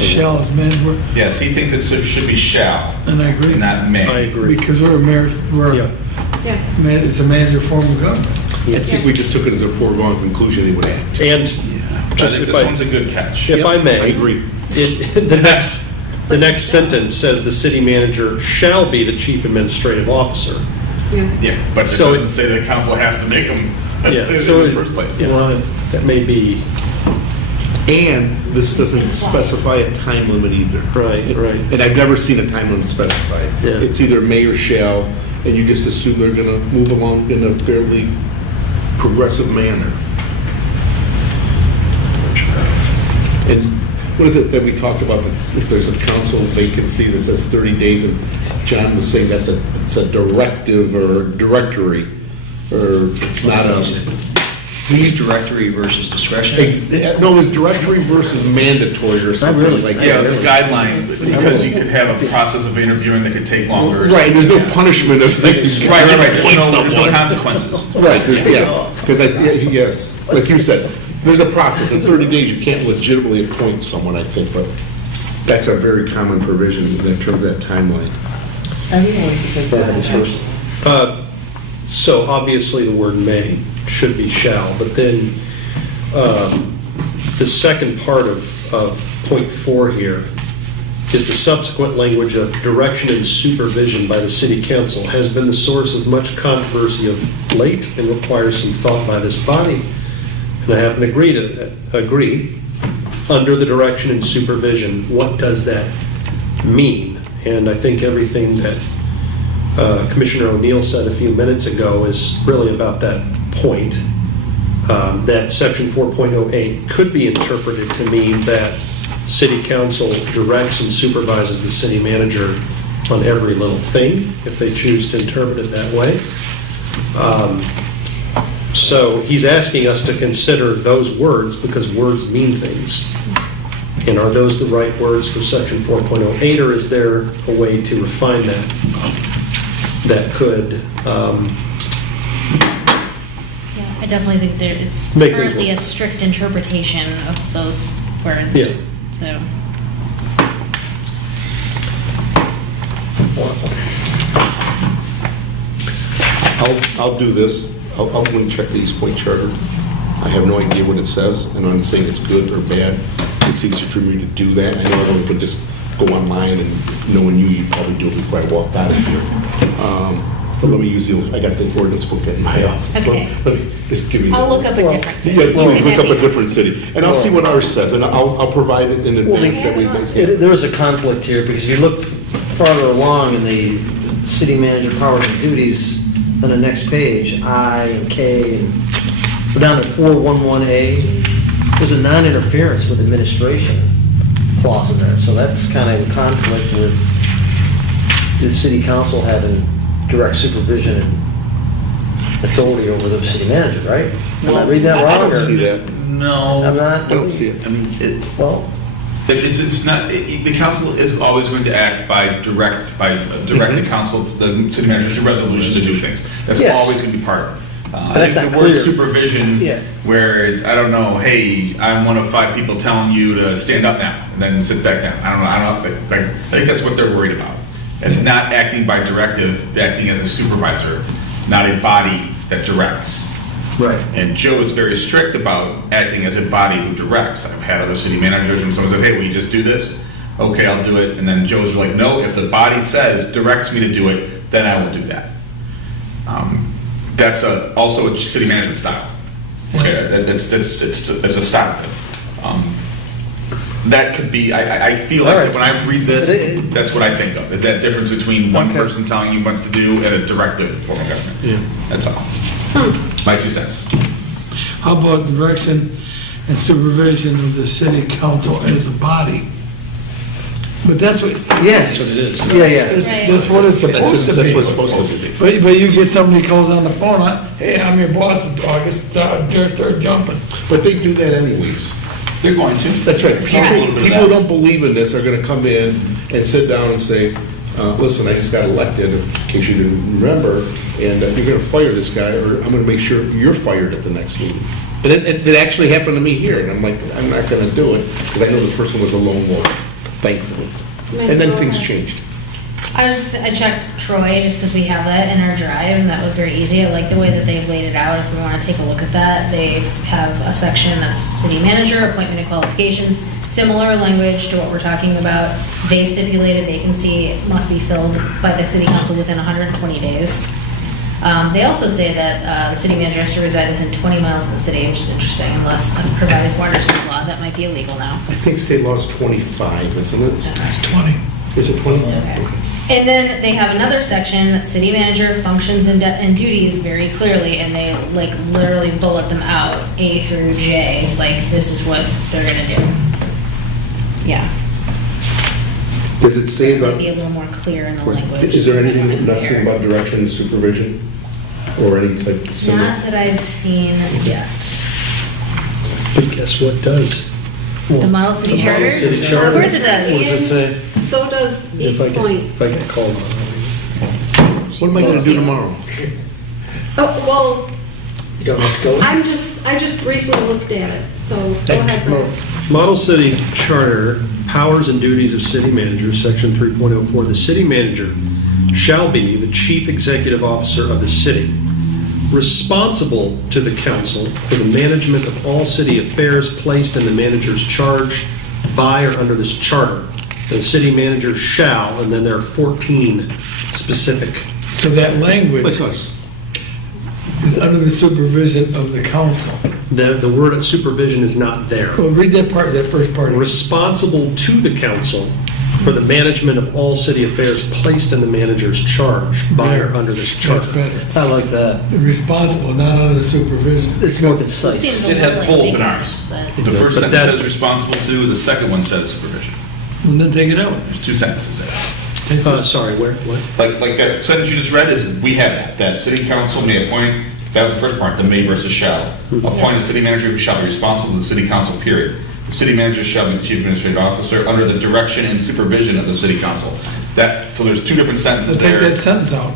Shall is manager, Yes, he thinks it should be shall, and I agree. not may. I agree. Because we're a mayor, Yeah. it's a manager form of government. I think we just took it as a foregone conclusion they would act. And I just think if this one's a good catch. I may. I agree. The next sentence says the city manager shall be the chief administrative officer. Yeah. Yeah, but it So- doesn't say the council has to make them Yeah, in so the first place. that may be, And this doesn't specify a time limit either. right. And I've never seen a time limit specified. Yeah. It's either may or shall, and you just assume they're going to move along in a fairly progressive manner. And what is it that we talked about, if there's a council vacancy that says 30 days, and John was saying it's a directive or directory, or it's not a, These Directory versus discretionary? No, it was directory versus mandatory or something like that. Yeah, it's a guideline, because you could have a process of interviewing that could take longer. Right, there's no punishment of like. Right, there's no someone. consequences. Right, because yes, like you said, there's a process. In 30 days, you can't legitimately appoint someone, I think, but that's a very common provision in terms of that timeline. Everyone wants to take that first. So obviously, the word may should be shall, but then the second part of point 4 here is the subsequent language of direction and supervision by the city council has been the source of much controversy of late and requires some thought by this body. And I happen to agree. Under the direction and supervision, what does that mean? And I think everything that Commissioner O'Neill said a few minutes ago is really about that point, that section 4.08 could be interpreted to mean that city council directs and supervises the city manager on every little thing, if they choose to interpret it that way. So he's asking us to consider those words because words mean things. And are those the right words for section 4.08, or is there a way to refine that? That could Yeah, I definitely think it's Make things currently a work. strict interpretation of those words. Yeah. So, I'll do this. I'll go and check the East Point Charter. I have no idea what it says, and I'm not saying it's good or bad. It's easier for me to do that. I know everyone could just go online, and knowing you, you'd probably do it before I walked out of here. But let me use I got the ordinance book in my office. Okay. Let me just give you. I'll look up a different city. Yeah, please Even look up if a different city, and I'll see what ours says, and I'll provide it in advance that we. There is a conflict here, because if you look farther along in the city manager powers and duties, on the next page, I and K, and we're down to 411A, there's a non-interference with administration clause in there, so that's kind of in conflict with the city council having direct supervision and authority over the city manager, right? Am I reading that wrong? I don't or- see that. No. I'm not? I don't see it. I mean, Well, it's not, the council is always going to act by direct the council, the city manager to resolution to do things. That's Yes. always going to be part. But that's I not think the word clear. supervision, Yeah. where it's, I don't know, hey, I'm one of 5 people telling you to stand up now and then sit back down. I don't know, I think that's what they're worried about. And not acting by directive, acting as a supervisor, not a body that directs. right. And Joe is very strict about acting as a body who directs. I've had other city managers when someone said, hey, will you just do this? Okay, I'll do it. And then Joe's like, no, if the body directs me to do it, then I will do that. That's also a city management style. Okay, that's a style of it. That could be, I feel All like right. when I read this, that's what I think of, is that difference between one Okay. person telling you what to do and a directive form of government. Yeah. That's all. My 2 cents. How about direction and supervision of the city council as a body? But that's what. Yes. That's what it is. Yeah. That's what it's supposed to be. That's what it's supposed to be. But you get somebody calls on the phone, hey, I'm your boss, August, start jumping. But they do that anyways. They're going to. That's right. It's a little bit of People that. don't believe in this are going to come in and sit down and say, listen, I just got elected, in case you didn't remember, and you're going to fire this guy, or I'm going to make sure you're fired at the next meeting. And it actually happened to me here, and I'm like, I'm not going to do it, because I know the person was a lone wolf, thankfully. And then things changed. I checked Troy just because we have that in our drive, and that was very easy. I like the way that they've laid it out. If we want to take a look at that, they have a section that's city manager, appointment and qualifications, similar language to what we're talking about. They stipulated vacancy must be filled by the city council within 120 days. They also say that the city manager has to reside within 20 miles of the city, which is interesting, unless provided quarters of law, that might be illegal now. I think state law is 25, isn't it? It's 20. Is it 20? Okay. And then they have another section, city manager functions and duties very clearly, and they like literally bullet them out, A through J, like this is what they're gonna do. Yeah, Does it say might about, be a little more clear in the language. is there anything, nothing about direction and supervision? or any type of similar? Not that I've seen yet. But guess what does? The Model City The Charter? Model City Of Charter. course it does. What does it say? So does East Point. If I get called on it. What am I gonna do tomorrow? Oh, well, You don't have to go? I just briefly looked at it, so go ahead, Brad. Model City Charter, powers and duties of city managers, section 3.04. The city manager shall be the chief executive officer of the city, responsible to the council for the management of all city affairs placed in the manager's charge by or under this charter. The city manager shall, and then there are 14 specific. So that language Like us. is under the supervision of the council. The word supervision is not there. Well, read that part, that first part. Responsible to the council for the management of all city affairs placed in the manager's charge by or under this That's charter. better. I like that. Responsible, not under the supervision. It's more Seems concise. a It has little both in ambiguous, ours. but- The first But sentence that's- says responsible to, the second one says supervision. And then take it out. There's two sentences there. Sorry, where, what? Like that sentence you just read is, we have that city council may appoint, that was the first part, the may versus shall. Appoint a city manager who shall be responsible to the city council, period. The city manager shall be the chief administrative officer under the direction and supervision of the city council. So there's two different sentences Let's take there. that sentence out.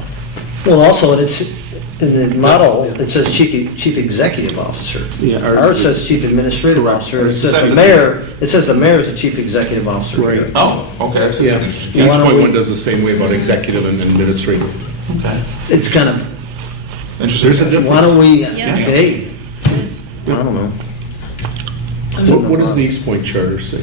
Well, also, it's, in the model, it says chief executive officer. Yeah, Ours says chief administrative Correct. officer. It says That's the a- mayor, it says the mayor is the chief executive officer. Right. here. Oh, okay, that's Yeah. interesting. Why East don't Point we- one does the same way about executive and administrative. Okay. It's kind of, Interesting. There's a difference. why don't we, Yeah. hey, I don't know. What does the East Point Charter say?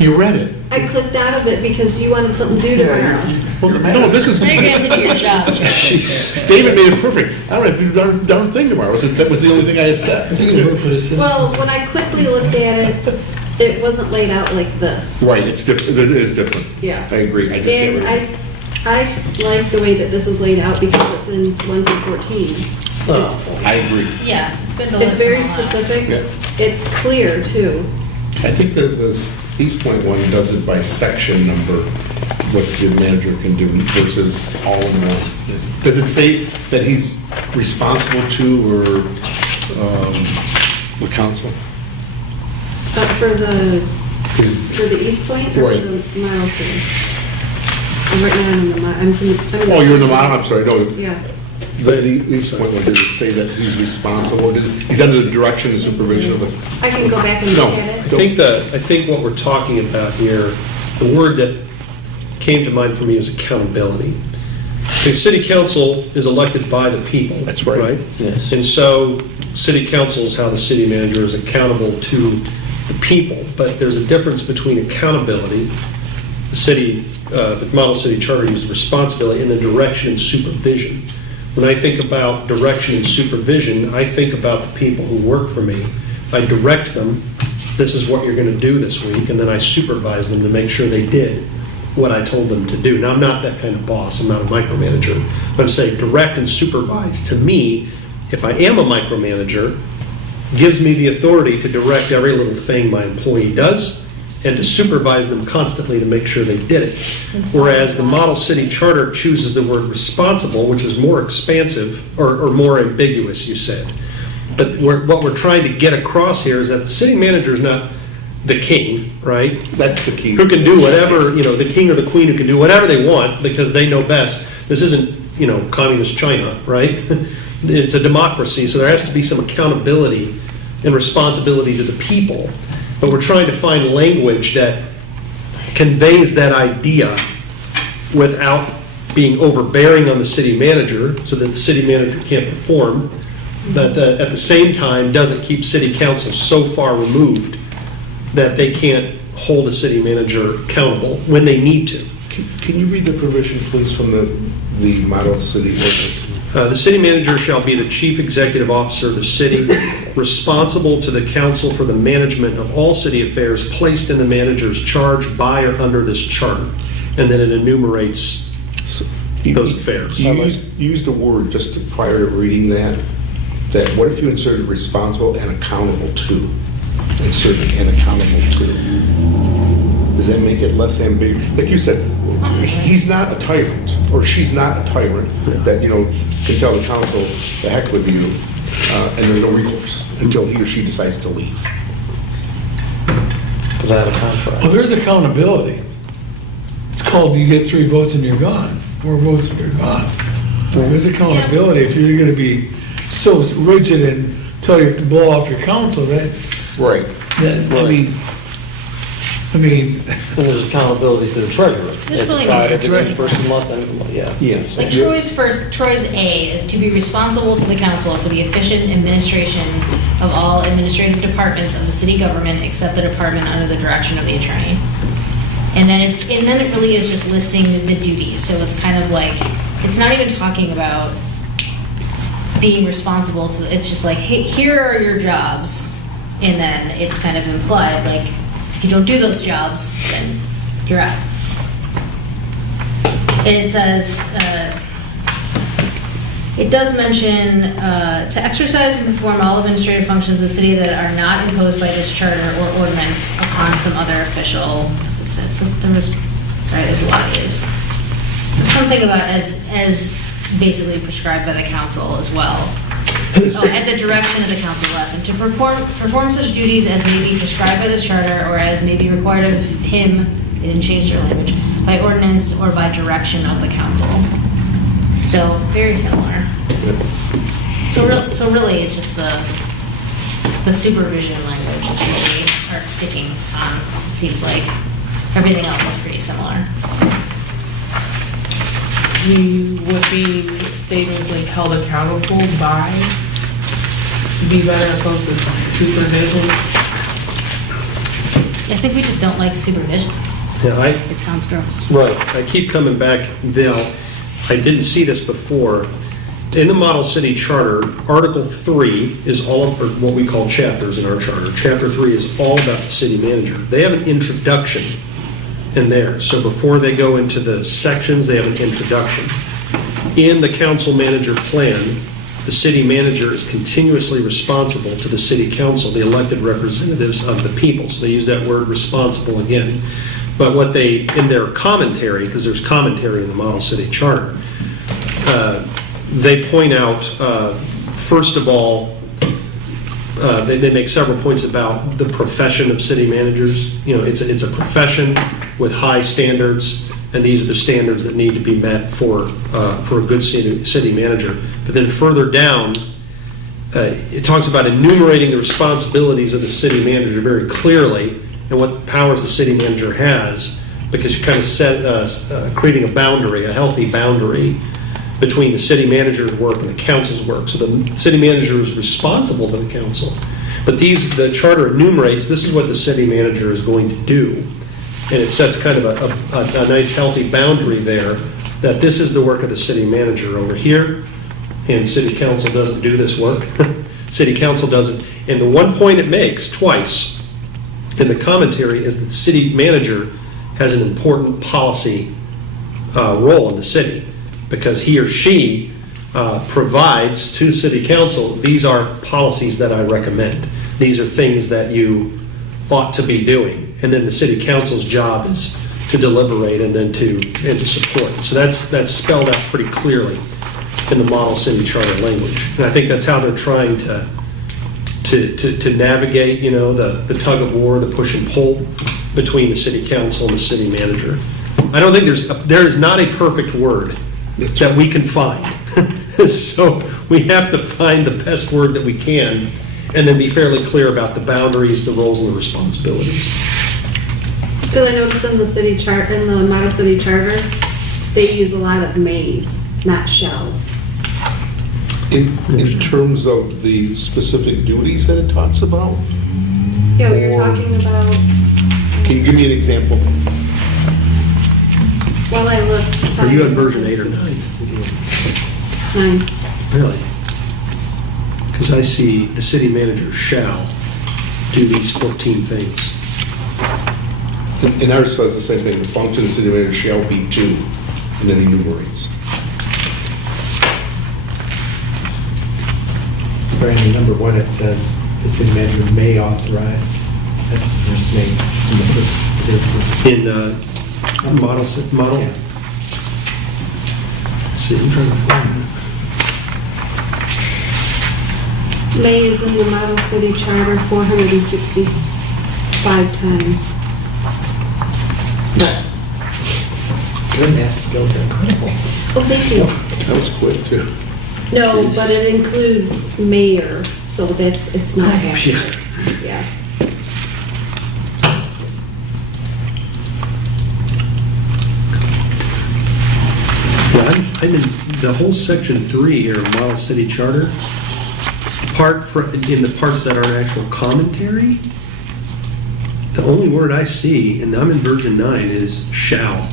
You read it. I clicked out of it because you wanted something to do tomorrow. No, this is, Now you're gonna have to do your job. David made it perfect. I don't have to do a darn thing tomorrow. That was the only thing I had I said. think it'll work for the citizens. Well, when I quickly looked at it, it wasn't laid out like this. Right, it's different, it is different. Yeah. I agree, I just can't And read it. I like the way that this is laid out because it's in 1 through 14. It's, I agree. Yeah, it's good to it's listen very all out. specific. Yeah. It's clear, too. I think that this East Point one does it by section number, what the manager can do versus all in this. Does it say that he's responsible to or the council? For the Is- East Point or Right. for the Miles City? Right now, I'm in the, I'm Oh, you're in the model, I'm sorry, no. Yeah. The East Point one, does it say that he's responsible, or does it, he's under the direction and supervision of it? I can go back and No. look at I it. think what we're talking about here, the word that came to mind for me is accountability. The city council is elected by the people. That's right. Yes. And so, city council is how the city manager is accountable to the people. But there's a difference between accountability, the model city charter uses responsibility, and then direction and supervision. When I think about direction and supervision, I think about the people who work for me. I direct them, this is what you're going to do this week, and then I supervise them to make sure they did what I told them to do. Now, I'm not that kind of boss, I'm not a micromanager. But I'm saying direct and supervise, to me, if I am a micromanager, gives me the authority to direct every little thing my employee does and to supervise them constantly to make sure they did it. Whereas the model city charter chooses the word responsible, which is more expansive or more ambiguous, you said. But what we're trying to get across here is that the city manager is not the king, right? That's the key. Who can do whatever, the king or the queen who can do whatever they want because they know best. This isn't, communist China, right? It's a democracy, so there has to be some accountability and responsibility to the people. But we're trying to find language that conveys that idea without being overbearing on the city manager so that the city manager can't perform, but at the same time doesn't keep city council so far removed that they can't hold a city manager accountable when they need to. Can you read the provision, please, from the model city ordinance? The city manager shall be the chief executive officer of the city, responsible to the council for the management of all city affairs placed in the manager's charge by or under this charter. And then it enumerates those affairs. You used a word just prior to reading that what if you inserted responsible and accountable to? Inserted and accountable to. Does that make it less ambiguous? Like you said, he's not a tyrant, or she's not a tyrant, that, can tell the council, the heck with you, and there's no recourse until he or she decides to leave. Because I have a contract. Well, there's accountability. It's called you get 3 votes and you're gone, 4 votes and you're gone. There's accountability. If you're gonna be so rigid and tell you to blow off your council, Right. I mean, And there's accountability to the treasurer. There's really no- At the Right. first month, end of the month, yeah. Yes. Like Troy's A is to be responsible to the council for the efficient administration of all administrative departments of the city government except the department under the direction of the attorney. And then it really is just listing the duties, so it's kind of like, it's not even talking about being responsible, so it's just like, hey, here are your jobs, and then it's kind of implied, like, if you don't do those jobs, then you're out. And it says, it does mention, to exercise and perform all administrative functions of the city that are not imposed by this charter or ordinance upon some other official. It says there was, sorry, there's a lot of these. So something about as basically prescribed by the council as well. Oh, at the direction of the council lesson, to perform such duties as may be prescribed by this charter or as may be required of him, they didn't change their language, by ordinance or by direction of the council. So, very similar. So really, it's just the supervision language is really are sticking on, it seems like. Everything else is pretty similar. We would be statements like held accountable by, be better opposed to supervision. I think we just don't like supervision. Yeah, It sounds gross. right, I keep coming back, Bill, I didn't see this before. In the Model City Charter, Article 3 is all, or what we call chapters in our charter. Chapter 3 is all about the city manager. They have an introduction in there. So before they go into the sections, they have an introduction. In the council manager plan, the city manager is continuously responsible to the city council, the elected representatives of the people. So they use that word responsible again. But what they, in their commentary, because there's commentary in the Model City Charter, they point out, first of all, they make several points about the profession of city managers. You know, it's a profession with high standards, and these are the standards that need to be met for a good city manager. But then further down, it talks about enumerating the responsibilities of the city manager very clearly and what powers the city manager has, because you're kind of creating a boundary, a healthy boundary between the city manager's work and the council's work. So the city manager is responsible to the council. But the charter enumerates, this is what the city manager is going to do. And it sets kind of a nice healthy boundary there, that this is the work of the city manager over here, and city council doesn't do this work. City council doesn't. And the one point it makes twice in the commentary is that the city manager has an important policy role in the city, because he or she provides to city council, these are policies that I recommend. These are things that you ought to be doing. And then the city council's job is to deliberate and then to support. So that's spelled out pretty clearly in the Model City Charter language. And I think that's how they're trying to navigate, you know, the tug of war, the push and pull between the city council and the city manager. I don't think there is not a perfect word that we can find. So we have to find the best word that we can and then be fairly clear about the boundaries, the roles, and the responsibilities. Because I noticed in the city chart, in the Model City Charter, they use a lot of mays, not shells. In terms of the specific duties that it talks about, Yeah, we were talking about, can you give me an example? while I look. Are you on version 8 or 9? 9. Really? Because I see the city manager shall do these 14 things. And ours says the same thing, the function of the city manager shall be to, and then enumerates. Brandon, number 1, it says the city manager may authorize. That's the first name in the first. In model? Yeah. See, I'm trying to find May is in the Model City Charter 465 times. Your math skills are incredible. Oh, thank you. That was quick, too. No, but it includes mayor, so it's not accurate. Yeah. Well, I'm in the whole section 3 here, Model City Charter, in the parts that are actual commentary, the only word I see, and I'm in version 9, is shall.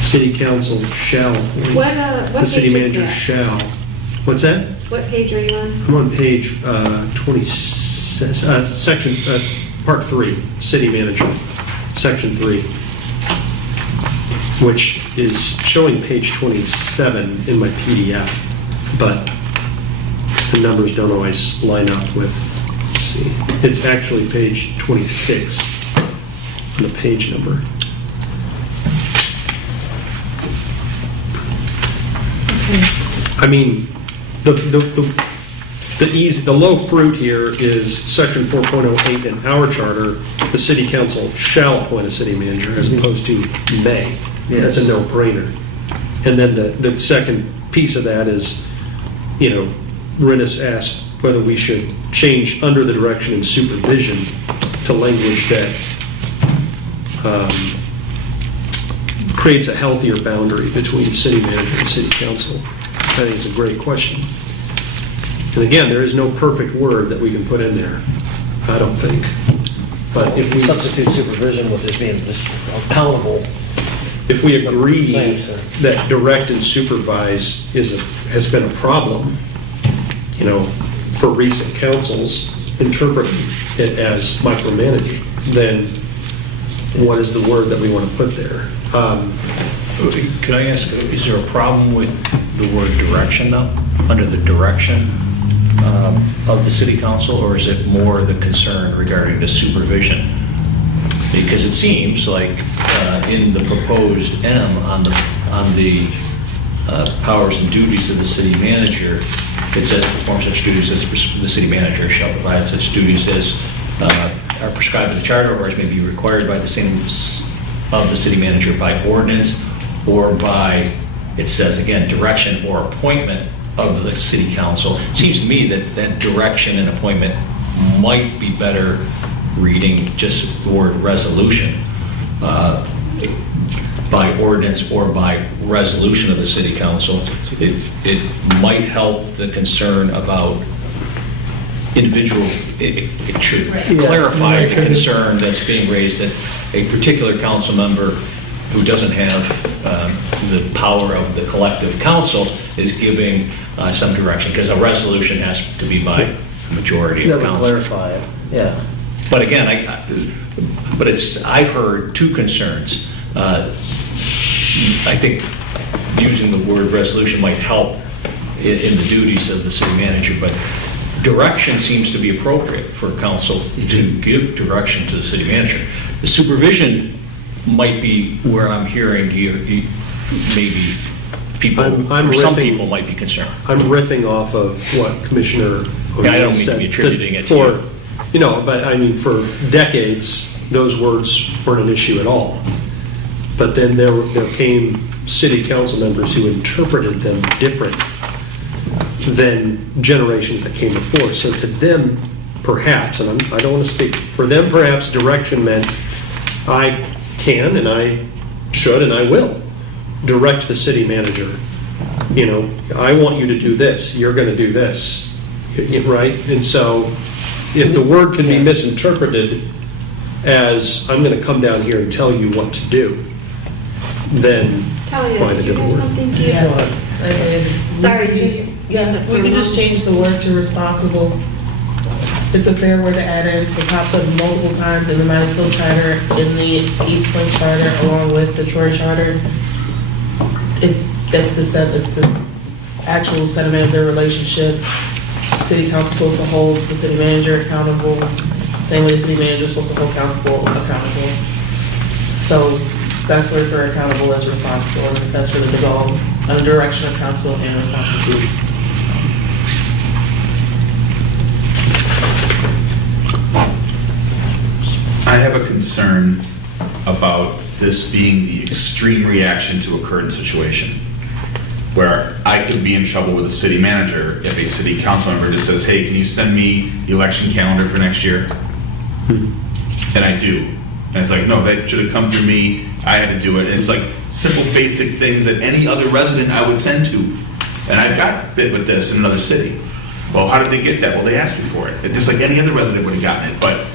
City council shall. What The city page is manager that? shall. What's that? What page are you on? I'm on page 20, section, part 3, city manager, section 3, which is showing page 27 in my PDF, but the numbers don't always line up with, let's see, it's actually page 26 on the page number. I mean, the low fruit here is section 4.08 in our charter, the city council shall appoint a city manager as opposed to may. That's a no-brainer. And then the second piece of that is, Rennis asked whether we should change under the direction and supervision to language that creates a healthier boundary between city manager and city council. I think it's a great question. And again, there is no perfect word that we can put in there, I don't think. But if we Substitute supervision with this being accountable. if we agree Same, sir. that direct and supervise has been a problem, for recent councils, interpret it as micromanaging, then what is the word that we want to put there? Can I ask, is there a problem with the word direction though? Under the direction of the city council, or is it more the concern regarding the supervision? Because it seems like in the proposed M on the powers and duties of the city manager, it says perform such duties as the city manager shall provide such duties as are prescribed in the charter or as may be required by the same of the city manager by ordinance or by, it says again, direction or appointment of the city council. It seems to me that direction and appointment might be better reading just the word resolution, by ordinance or by resolution of the city council. It might help the concern about individual, it should clarify the concern that's being raised that a particular council member who doesn't have the power of the collective council is giving some direction, because a resolution has to be by majority of That would council. clarify it, yeah. But again, I've heard two concerns. I think using the word resolution might help in the duties of the city manager, but direction seems to be appropriate for council to give direction to the city manager. The supervision might be where I'm hearing maybe people, I'm or some riffing- people might be concerned. I'm riffing off of what Commissioner Yeah, I don't mean to said, be attributing it to for, but I mean, for decades, those words weren't an issue at all. But then there came city council members who interpreted them different than generations that came before. So to them, perhaps, and I don't want to speak, for them perhaps direction meant I can and I should and I will direct the city manager. I want you to do this, you're going to do this, right? And so if the word can be misinterpreted as I'm going to come down here and tell you what to do, then Talia, find a did you different have word. something, Keith? Yes, I did. Sorry, We could just- just- Yeah, we could just change the word to responsible. It's a fair word to add in. It pops up multiple times in the Mansfield Charter, in the East Point Charter, along with the Troy Charter. It's the actual sentiment of their relationship. City council is supposed to hold the city manager accountable, same way the city manager is supposed to hold council accountable. So best word for accountable is responsible, and it's best for the devolved under direction of council and responsibility. I have a concern about this being the extreme reaction to a current situation, where I could be in trouble with a city manager if a city council member just says, hey, can you send me the election calendar for next year? And I do. And it's like, no, that should have come through me. I had to do it. And it's like simple, basic things that any other resident I would send to. And I've got bit with this in another city. Well, how did they get that? Well, they asked me for it. Just like any other resident would have gotten it. But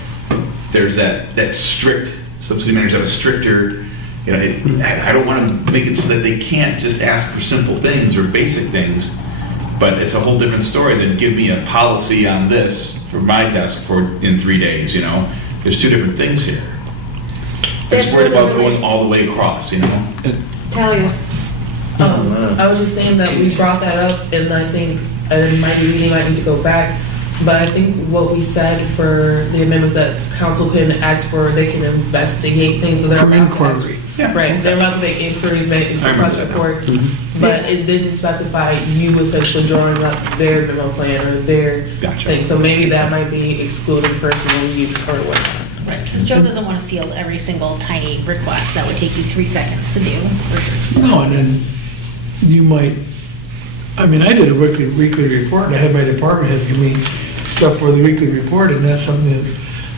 there's that strict, some city managers have a stricter, you know, I don't want to make it so that they can't just ask for simple things or basic things. But it's a whole different story than give me a policy on this for my desk for in 3 days, you know. There's two different things here. I'm just worried about going all the way across, you know. Talia. I was just saying that we brought that up, and I think it might be, we might need to go back. But I think what we said for the amendments that council can ask for, they can investigate things, so they're For allowed to ask- inquiry. Yeah. Right, they're allowed to make inquiries, make remember request that now. reports, but it didn't specify you essentially drawing up their memo plan or their Gotcha. thing. So maybe that might be excluding personal use or whatnot. Right, because Joe doesn't want to field every single tiny request that would take you 3 seconds to do. No, and then you might, I mean, I did a weekly report, and I had my department heads give me stuff for the weekly report, and that's something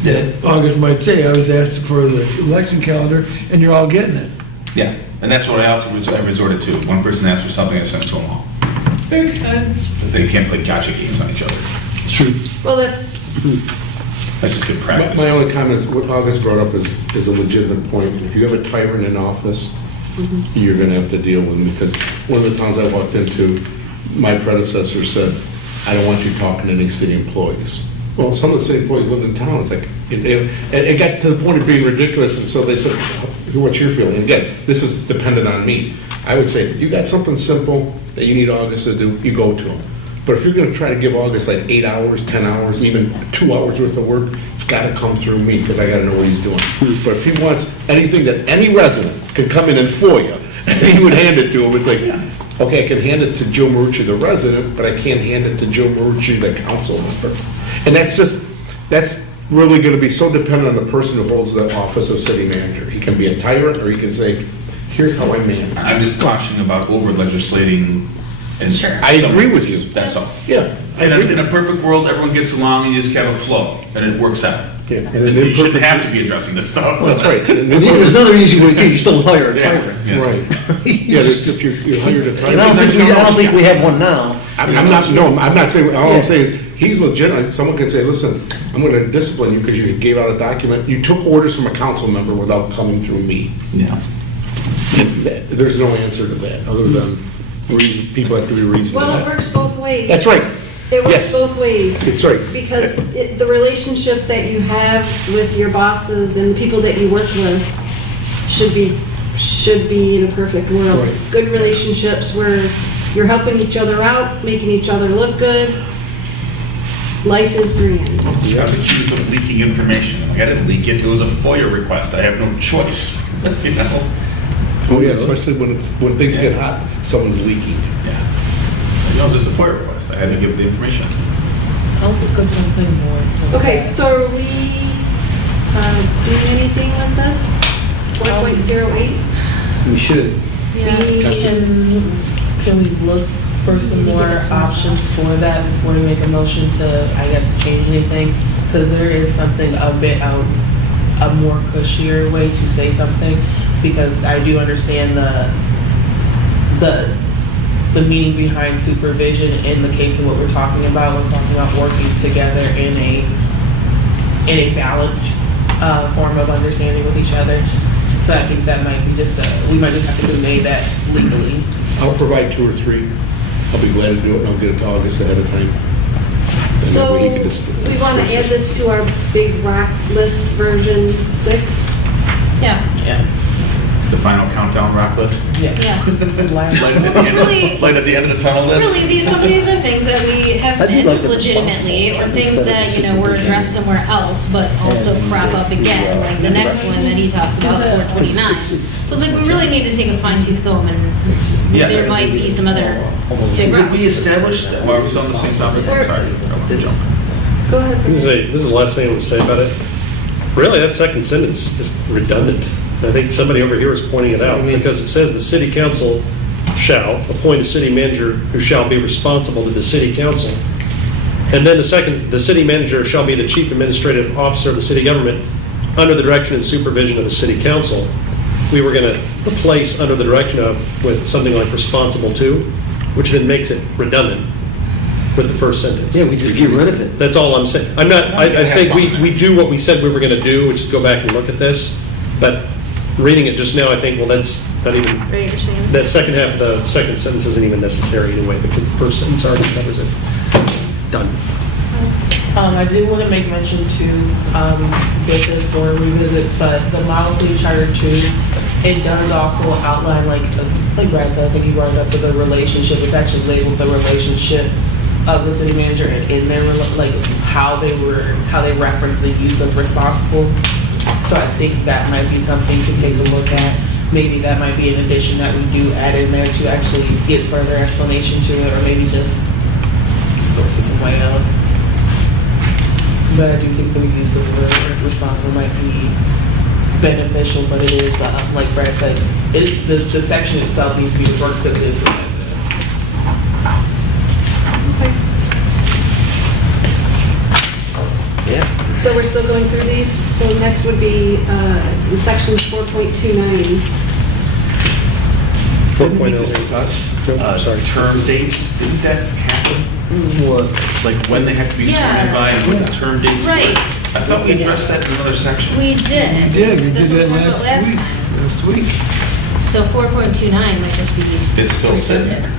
that August might say, I was asked for the election calendar, and you're all getting it. Yeah, and that's what I also resorted to. One person asked for something, I sent it to them all. Makes sense. But they can't play gotcha games on each other. True. Well, that's, That's just good practice. My only comment is what August brought up is a legitimate point. If you have a tyrant in office, you're gonna have to deal with him, because one of the towns I walked into, my predecessor said, I don't want you talking to any city employees. Well, some of the city employees live in town, it's like, it got to the point of being ridiculous, and so they said, what's your feeling? And again, this is dependent on me. I would say, you got something simple that you need August to do, you go to him. But if you're gonna try to give August like 8 hours, 10 hours, even 2 hours worth of work, it's gotta come through me, because I gotta know what he's doing. But if he wants anything that any resident can come in and FOIA, he would hand it to him, it's like, okay, I can hand it to Joe Marucci, the resident, but I can't hand it to Joe Marucci, the council member. And that's really gonna be so dependent on the person who holds the office of city manager. He can be a tyrant, or he can say, here's how I manage. I'm just cautioning about over legislating. And Sure. I agree with you. That's all. Yeah, I In agree. a perfect world, everyone gets along and you just have a flow, and it works out. Yeah, and And an you shouldn't imperfect- have to be addressing this stuff. That's right. There's another easy way too, you still hire a tyrant. Yeah. Right. Yeah, if you hired a And tyrant. I don't think we have one now. I'm not saying, all I'm saying is, he's legitimate. Someone can say, listen, I'm gonna discipline you because you gave out a document, you took orders from a council member without coming through me. Yeah. There's no answer to that, other than reason, people have to be reasonable. well, it works both ways. That's right. It works Yes. both ways. It's right. Because the relationship that you have with your bosses and the people that you work with should be in a perfect world. Right. Good relationships where you're helping each other out, making each other look good. Life is grand. I was accused of leaking information. I didn't leak it. It was a FOIA request. I have no choice. You know? Oh, yeah, especially when things get hot, someone's leaking. Yeah. It was just a FOIA request. I had to give the information. I'll look up something more. Okay, so are we doing anything with this? 4.08? We should. Can we look for some more options for that before we make a motion to, I guess, change anything? Because there is something a bit a more cushier way to say something, because I do understand the meaning behind supervision in the case of what we're talking about. We're talking about working together in a balanced form of understanding with each other. So I think that might be we might just have to convey that legally. I'll provide 2 or 3. I'll be glad to do it, and I'll get it to August ahead of time. And that So way he can just we want to disperse add it. this to our big rock list version 6? Yeah. Yeah. The final countdown rock list? Yeah. Last- Light at the end, light at the end of the tunnel list? Really, some of these are things that we have I do like missed the legitimately, or responsible things instead of that, the you know, were supervision. addressed somewhere else, but also crop up again, like the next one that he talks about, 429. So it's like, we really need to take a fine tooth comb, and Yeah. there might be some other big Did we rocks. establish that? Well, are we still on the same topic? I'm sorry. I want to jump. Go ahead. This is the last thing I would say about it. Really, that second sentence is redundant. I think somebody over here is pointing it out, because it says the city council shall appoint a city manager who shall be responsible to the city council. And then the city manager shall be the chief administrative officer of the city government under the direction and supervision of the city council. We were going to replace under the direction of with something like responsible to, which then makes it redundant with the first sentence. Yeah, we just get rid of it. That's all I'm saying. I'm not, I think we do what we said we were going to do, which is go back and look at this. But reading it just now, I think, well, that's not even, Right, you're saying? that second half of the second sentence isn't even necessary anyway, because the first sentence already covers it. Done. I do want to make mention to business or revisit, but the model city charter too, it does also outline like Brad said, I think he brought it up with the relationship. It's actually labeled the relationship of the city manager and in their like how they reference the use of responsible. So I think that might be something to take a look at. Maybe that might be an addition that we do add in there to actually get further explanation to it, or maybe just source it somewhere else. But I do think the use of the word responsible might be beneficial, but it is, like Brad said, the section itself needs to be worked because it is redundant. Yeah. So we're still going through these. So next would be in section 4.29. 4.0. discuss Sorry. term dates? Didn't that happen? What? Like when they have to be sworn in Yeah. by and what the term dates were? Right. I thought we addressed that in another section. We did. We did That's what we that talked about last week. time. Last week. So 4.29 might just be. It's still sitting there.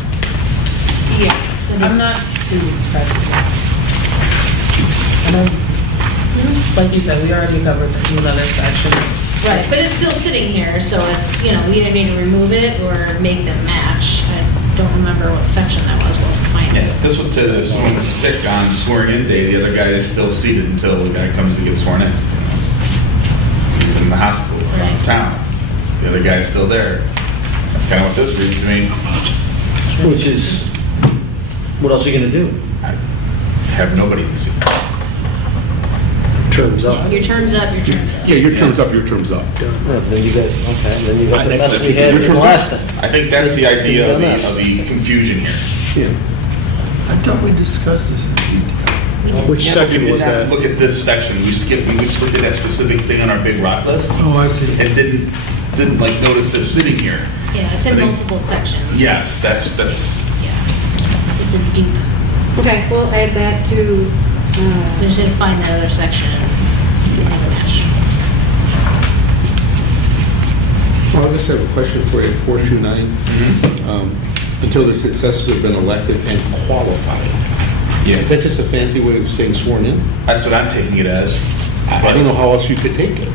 Yeah. 'cause I'm it's- not too impressed with that. I know, like you said, we already covered these other sections. Right, but it's still sitting here, so it's, you know, we either need to remove it or make them match. I don't remember what section that was, we'll have to find Yeah, it. this one, to someone who's sick on swearing-in day, the other guy is still seated until the guy comes to get sworn in. He's in the hospital around Right. town. The other guy's still there. That's kind of what this reads to me. Which is, what else are you gonna do? I have nobody this evening. Terms up. Your term's up, your term's up. Yeah, your term's up, your term's up. Well, then you got, okay, then you got the That's- mess we had your from term- last time. I think that's the idea of Mess. the confusion here. I thought we discussed this in detail. Which Yeah, section we did was not that? look at this section. We skipped, we just looked at that specific thing on our big rock list Oh, I see. and didn't like notice it sitting here. Yeah, it's in I think- multiple sections. Yes, that's, Yeah. It's a deep, Okay, we'll add that to, we just need to find the other section and make it match. Well, I just have a question for you, 429. Until the successors have been elected and qualified. yeah, Is that just a fancy way of saying sworn in? that's what I'm taking it as. I don't know how else you could take it.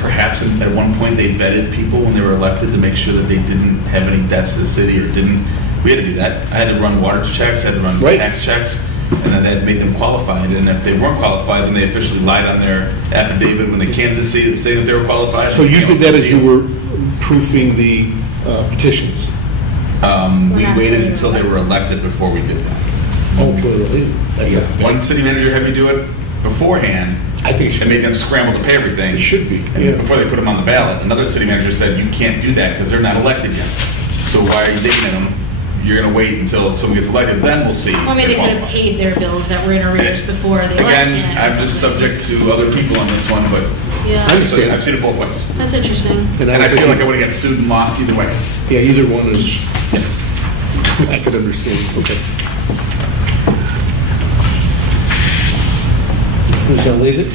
Perhaps at one point they vetted people when they were elected to make sure that they didn't have any debts to the city or didn't, we had to do that. I had to run water checks, I had to run Right. tax checks, and then that made them qualified. And if they weren't qualified, then they officially lied on their affidavit when they candidacy to say that they were qualified. So you did that as you were proofing the petitions? We We're not waited doing until they were elected before we did that. Oh, really? That's One city manager had me do it beforehand. I think it should It be. made them scramble to pay everything. It should be, And yeah. before they put them on the ballot, another city manager said, you can't do that because they're not elected yet. So why are you digging at them? You're going to wait until someone gets elected, then we'll see. Well, I mean, they if could they're have qualified. paid their bills that were in arrears before the election. Again, or I'm just something. subject to other people on this one, but Yeah, I've seen it both ways. that's interesting. And I feel like I would have got sued and lost either way. Yeah, either one is, I could understand, okay. Who's gonna leave it?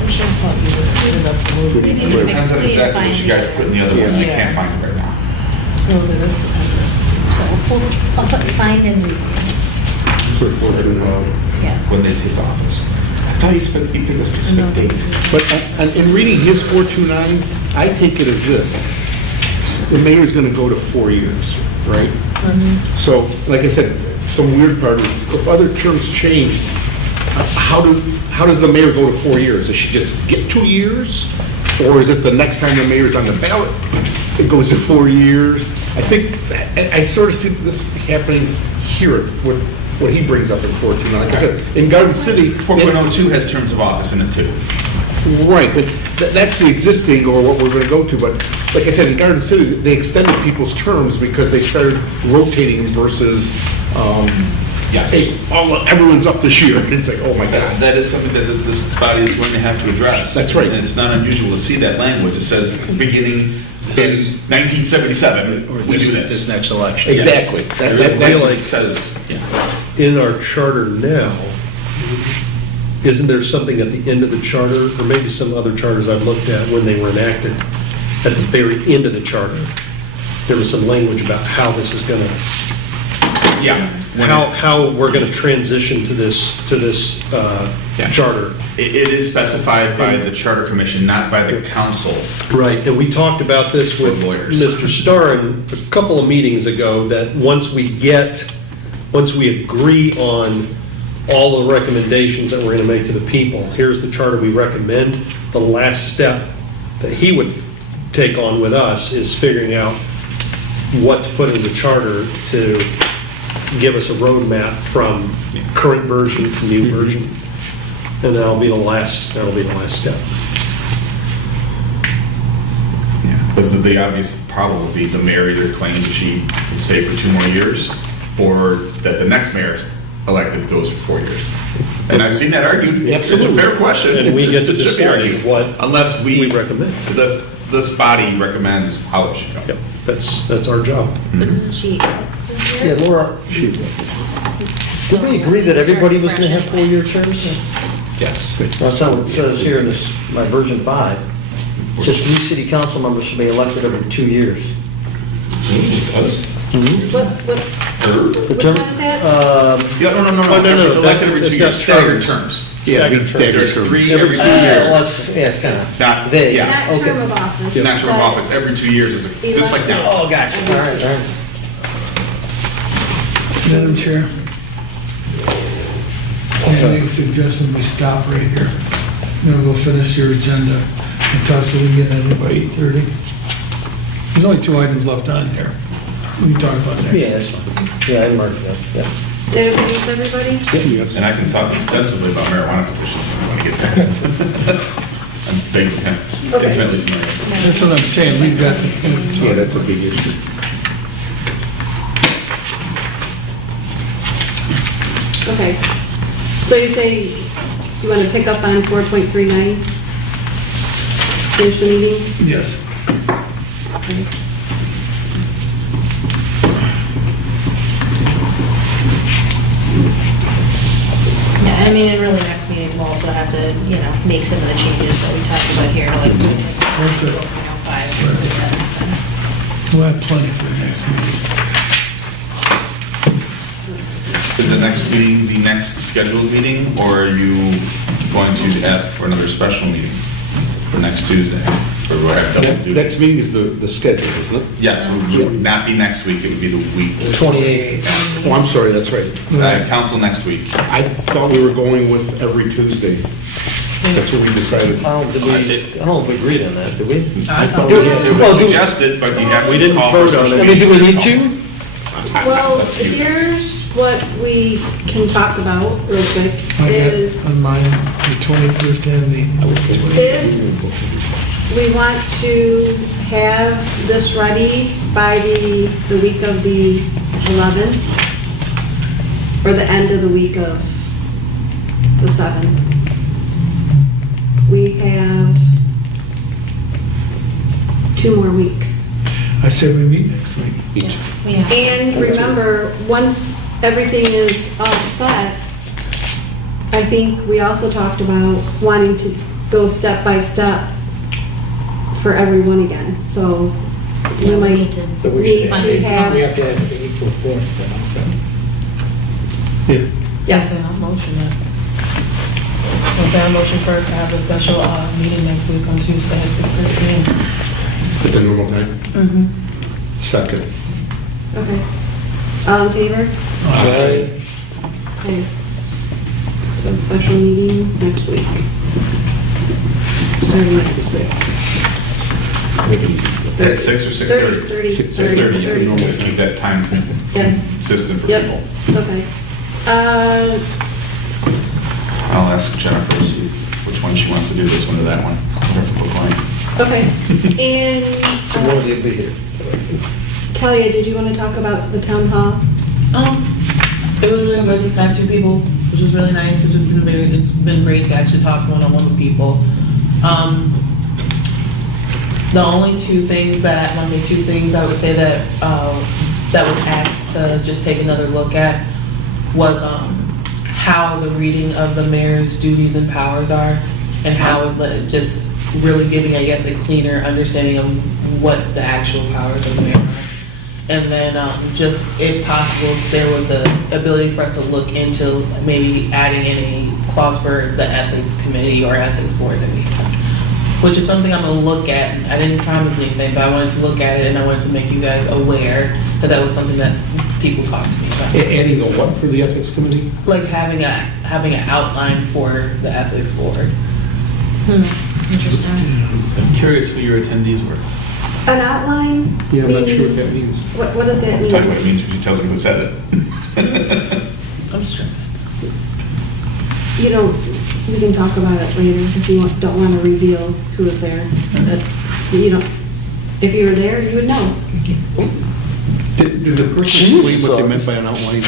I'm sure I'll you would put it up to move We it. need to It fix- depends on we need to exactly what find you guys the- put in the other one. I Yeah. can't find it right now. It was in this dependent. So I'll put find and, For 429. yeah. When they take office. thought he picked a specific date. But in reading his 429, I take it as this. The mayor's going to go to 4 years, right? So, like I said, some weird part is, if other terms change, how does the mayor go to 4 years? Does she just get 2 years? Or is it the next time the mayor's on the ballot, it goes to 4 years? I think, I sort of see this happening here, what he brings up in 429. Like I said, in Garden City. 4.02 has terms of office in it too. Right, but that's the existing or what we're going to go to. But like I said, in Garden City, they extended people's terms because they started rotating versus, Yes. hey, everyone's up this year. It's like, oh my God. That is something that this body is going to have to address. That's right. And it's not unusual to see that language. It says, beginning in 1977, Or we do this this. next election. Exactly. There is a language that says, In our charter now, isn't there something at the end of the charter, or maybe some other charters I've looked at when they were enacted, at the very end of the charter, there was some language about how this is gonna, yeah. when how we're gonna transition to this Yeah. charter. It is specified by the Charter Commission, not by the council. Right, and we talked about this with For lawyers. Mr. Starn a couple of meetings ago, that once we agree on all the recommendations that we're gonna make to the people, here's the charter we recommend, the last step that he would take on with us is figuring out what to put in the charter to give us a roadmap from current version to new version. And that'll be the last step. Because the obvious problem would be the mayor either claims that she can stay for 2 more years, or that the next mayor elected goes for 4 years. And I've seen that argued. It's a fair question. And we get to It should be decide argued. what Unless we recommend. This body recommends how it should go. Yep, that's our job. But isn't she? Yeah, Laura, did we agree that everybody was going to have 4-year terms? Yes. That's not what it says here in this, my version 5. It says new city council members should be elected every 2 years. What The which term, one is that? Yeah, no. no, Elected every 2 it's years, not staggered staggered. terms. Yeah, I mean, staggered There's terms. 3 every 2 years. well, it's kind of Not, vague. yeah, Not okay. term of office. not term of but office, every 2 years is just like now. Oh, gotcha. All right, all right. Madam Chair, I make a suggestion, we stop right here. Then we'll go finish your agenda and talk so we can get in by 8:30. There's only 2 items left on here. We can talk about that. Yeah, that's fine. Yeah, I marked it up, yeah. Did it meet everybody? And I can talk extensively about marijuana petitions if you want to get there. I'm big, intimately familiar. That's what I'm saying, we've got some things to talk Yeah, that's a about. big issue. Okay. So you say you want to pick up on 4.39? Finish the meeting? Yes. Okay. Yeah, I mean, and really next meeting, we'll also have to, make some of the changes that we talked about here, like moving it to That's it. 4.05 and everything, so. We'll have plenty for the next meeting. Is the next meeting the next scheduled meeting, or are you going to ask for another special meeting for next Tuesday? Or we'll have double duty? Next meeting is the schedule, isn't it? Yes, it would not be next week, it would be the week. 28th. Oh, I'm sorry, that's right. Council next week. I thought we were going with every Tuesday. That's what we decided. I don't know if we agreed on that, did we? I thought Do- we It did. well, was do- suggested, but you have We to didn't call for a vote on special it. I mean, do meeting. we need to? Well, It's up to you guys. here's what we can talk about real quick, I is got on mine, the 21st and the... if we want to have this ready by the week of the 11th, or the end of the week of the 7th, we have 2 more weeks. I said we meet next week. Yeah. And remember, once everything is all set, I think we also talked about wanting to go step by step for everyone again. So we Yeah, we might need to- So we need should to have have, the April 4th then also. Yeah. yes. I'll motion that. Was there a motion for us to have a special meeting next week on Tuesday at 6:30 p.m.? At the normal time? Mm-hmm. Second. Okay. All in favor? Aye. Okay. So special meeting next week. Starting at 6. At 6 or 6:30? 30. 6:30, you can normally keep that time Yes. consistent for Yep. people. Okay. I'll ask Jennifer to see which one she wants to do, this one or that one. Whatever we're going. Okay. And So one of you will be here. Talia, did you want to talk about the town hall? It was really good. We had 2 people, which was really nice. It's been great to actually talk one-on-one with people. The only 2 things that, when I say 2 things, I would say that, that was asked to just take another look at was, how the reading of the mayor's duties and powers are, and how it just really giving, I guess, a cleaner understanding of what the actual powers of the mayor are. And then just, if possible, if there was a ability for us to look into maybe adding in a clause for the ethics committee or ethics board that we have, which is something I'm gonna look at. I didn't promise anything, but I wanted to look at it, and I wanted to make you guys aware that that was something that people talked to me about. Adding a what for the ethics committee? Like having an outline for the ethics board. Interesting. I'm curious who your attendees were. An outline? Yeah, I'm not meaning- sure what that means. What does that mean? Tell you what it means when you tell me who said it. I'm stressed. You know, we can talk about it later if you don't want to reveal who was there. But, you know, if you were there, you would know. Did the person Jesus. explain what they meant by an outline?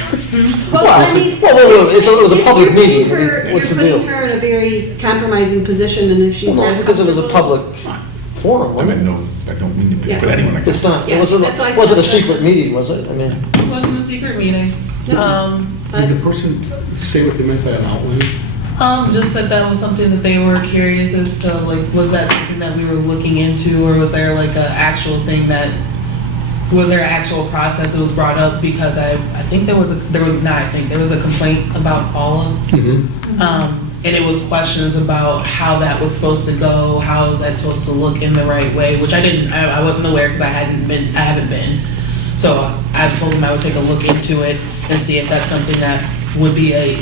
Well, I mean. well, it was a public you're putting meeting. her- What's the You're deal? putting her in a very compromising position, and if she's Well, not. no, because it was a public comfortable- forum, I wasn't mean, it? no, I don't mean to Yeah. put anyone like It's that. not, Yeah, it wasn't, that's why I wasn't a said secret that's- meeting, was it? I mean, It wasn't a secret meeting. No. Did the person say what they meant by an outline? Just that was something that they were curious as to, like, was that something that we were looking into, or was there like an actual thing that, was there an actual process that was brought up? Because I think there was a complaint about Paula. And it was questions about how that was supposed to go, how is that supposed to look in the right way, which I wasn't aware because I haven't been. So I told them I would take a look into it and see if that's something that would be a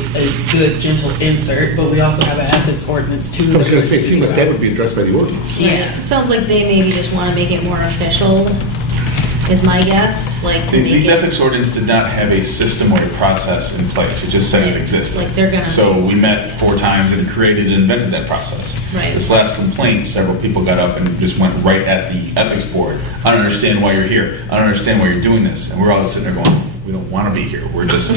good, gentle insert, but we also have an ethics ordinance too. I was going to say, it that seemed we like that would be addressed by the ordinance. Yeah, it sounds like they maybe just want to make it more official, is my guess, like to make The it. ethics ordinance did not have a system or a process in place, it just said it existed. Like they're gonna. So we met 4 times and created and invented that process. Right. This last complaint, several people got up and just went right at the ethics board. I don't understand why you're here. I don't understand why you're doing this. And we're all sitting there going, we don't want to be here. We're just,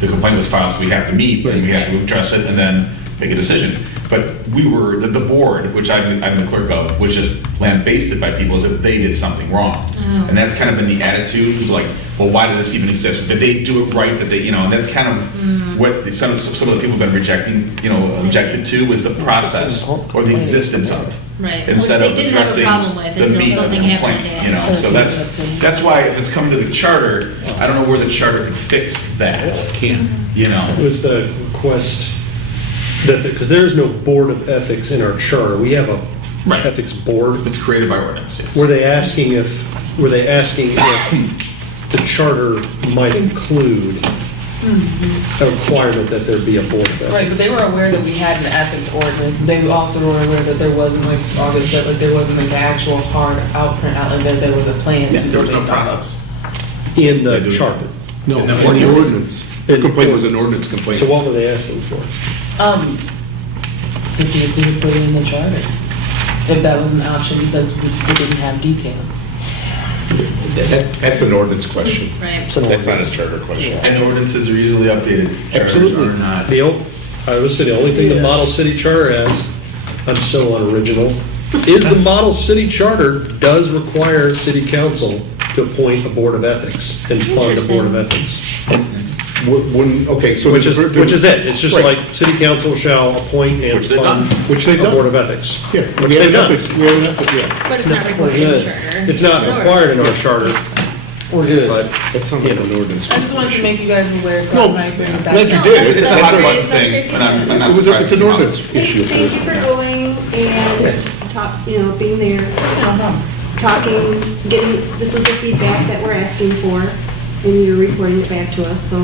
the complaint was filed, so we have to meet and we have to address it and then make a decision. But we were, the board, which I'm the clerk of, was just lambasted by people as if they did something wrong. Oh. And that's kind of been the attitude, like, well, why did this even exist? Did they do it right? That they, and that's kind of what some of the people have been objected to is the process or the existence of. Right, Instead which of they didn't have a addressing problem with the until meat of the something complaint, happened. So that's why if it's coming to the charter, I don't know where the charter can fix that. Can't. It was the request that, because there's no board of ethics in our charter. We have a Right. ethics board. It's created by ordinance, yes. Were they asking if the charter might include a requirement that there be a board of ethics? Right, but they were aware that we had an ethics ordinance. They also were aware that there wasn't, like August said, like there wasn't like an actual hard outprint out, and that there was a plan to Yeah, there was no based on process. In the charter. No, In the in the ordinance. ordinance. The complaint was an ordinance complaint. So what were they asking for? To see if we could put it in the charter. If that was an option, because we didn't have detail. That's an ordinance question. Right. it's an That's not a ordinance. charter question. And ordinances are easily updated. Charters Absolutely. are not. I would say the only thing the model city charter has, I'm so unoriginal, is the model city charter does require city council to appoint a board of ethics and fund a board of ethics. Okay, so. Which is it. It's just Right. like, city council shall appoint and Which they've fund done. Which they've a board done. of ethics. Yeah, Which we have they've done. ethics, we have ethics, yeah. But it's not required in the charter. It's not an required in our ordinance. charter. We're good. But that sounds like an ordinance. I just wanted to make you guys aware, so No, I might bring it back. glad you No, did. that's- It's a that's hot great, button that's great thing, but I'm not It's surprised. an ordinance issue. Thank you for going and being there, talking, this is the feedback that we're asking for, and you're reporting it back to us, so.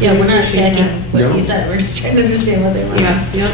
Yeah, we're not Appreciate attacking that. what you said, we're just trying to understand what they want. Yep.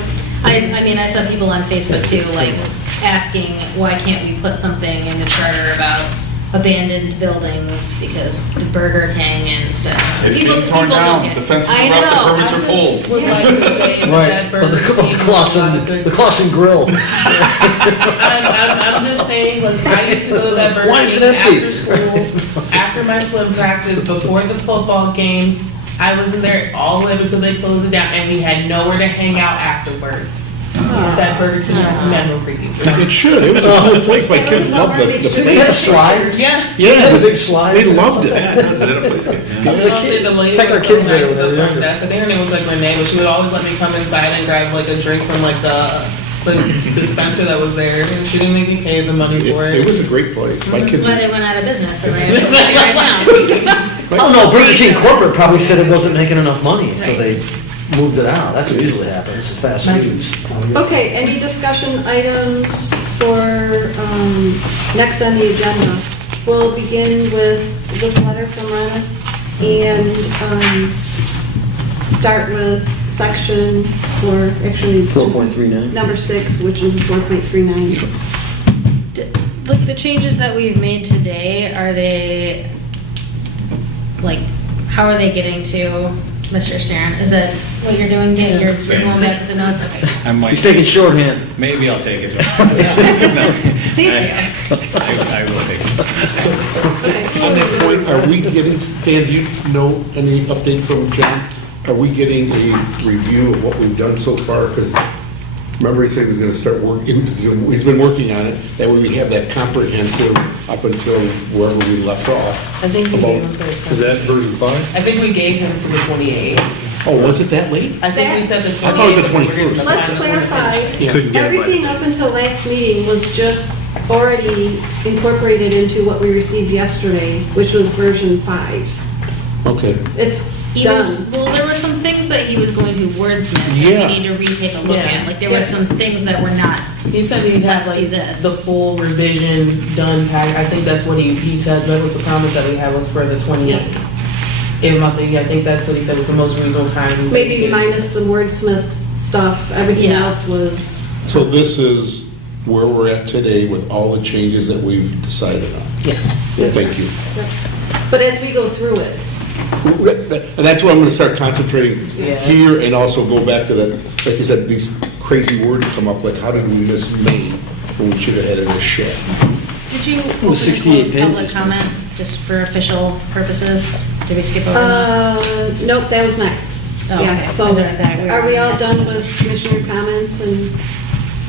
I mean, I saw people on Facebook too, like, asking, why can't we put something in the charter about abandoned buildings because the Burger King and stuff. It's People- being torn people don't down, get- the fences I are up, the know, permits I are just pulled. would like to say Right, that but the Burger King does a lot of good- Clausen Grill. I'm just saying, like, I used to go to that Burger Why is it King empty? after school, after my swim practice, before the football games. I was in there all the way up until they closed it down, and we had nowhere to hang out afterwards. That Burger King has memories. It should, it was a cool place, my kids loved the Didn't they have place. slides? Yeah. Yeah, The big slides. They loved it. Yeah, it does, it had a place. I Yeah. was a I'll say kid. the lady Take was our so kids nice there at the when they were front younger. desk. I think her name was like Renee, but she would always let me come inside and grab like a drink from like the dispenser that was there, and she didn't make me pay the money for It it. was a great place, my That's kids. why they went out of business and they're closing right now. Oh, no, Burger King corporate probably said it wasn't making enough money, so they moved it out. That's what usually happens, it's fast food. Okay, any discussion items for, next on the agenda? We'll begin with this letter from Rennis and, start with section, or actually it's just 4.39. number 6, which is 4.39. Like, the changes that we've made today, are they, like, how are they getting to Mr. Stern? Is that what you're doing, Dan? You're going back with the notes? Okay. I might, He's taking shorthand. maybe I'll take it. Please I will take it. Okay. On that point, are we getting, Dan, do you know any update from John? Are we getting a review of what we've done so far? Because remember he said he was gonna start working, he's been working on it, that way we have that comprehensive up until wherever we left off. I think we gave him to the Is that version 5? I think we gave him to the 28th. Oh, was it that late? I think we said the 28th. I thought it was the was when we were 21st. Let's gonna clarify, Yeah. Couldn't get it by everything up until last meeting was just already incorporated into what we received yesterday, which was version 5. Okay. It's Even, done. well, there were some things that he was going to wordsmith that we Yeah. need to retake a look Yeah. at. Like, there were Yeah. some things that were not. He said he'd have Let's do like this. the full revision done pack. I think that's what he said, that was the promise that we had was for the 28th. It must be, I think that's what he said was the most reasonable time. He said he Maybe could- minus the wordsmith stuff, everything Yeah. else was, So this is where we're at today with all the changes that we've decided on? Yes. Thank you. but as we go through it, And that's where I'm gonna start concentrating Yeah. here and also go back to the, like you said, these crazy words come up, like how did we miss May when we should have had it as shed? Did you open was and 68 close public pages. comment, just for official purposes? Did we skip over that? nope, that was next. Oh, Yeah, okay. so I thought that we were are we all next. done with commissioner comments and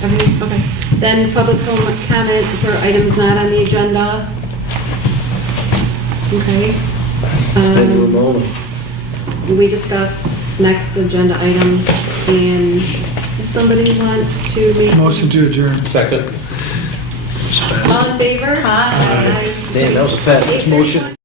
everything? Okay. Then public comment for items not on the agenda. Okay. Stay to Ramona. We discussed next agenda items, and if somebody wants to make... Motion to adjourn. Second. All in favor? Aye. Damn, that was the fastest motion.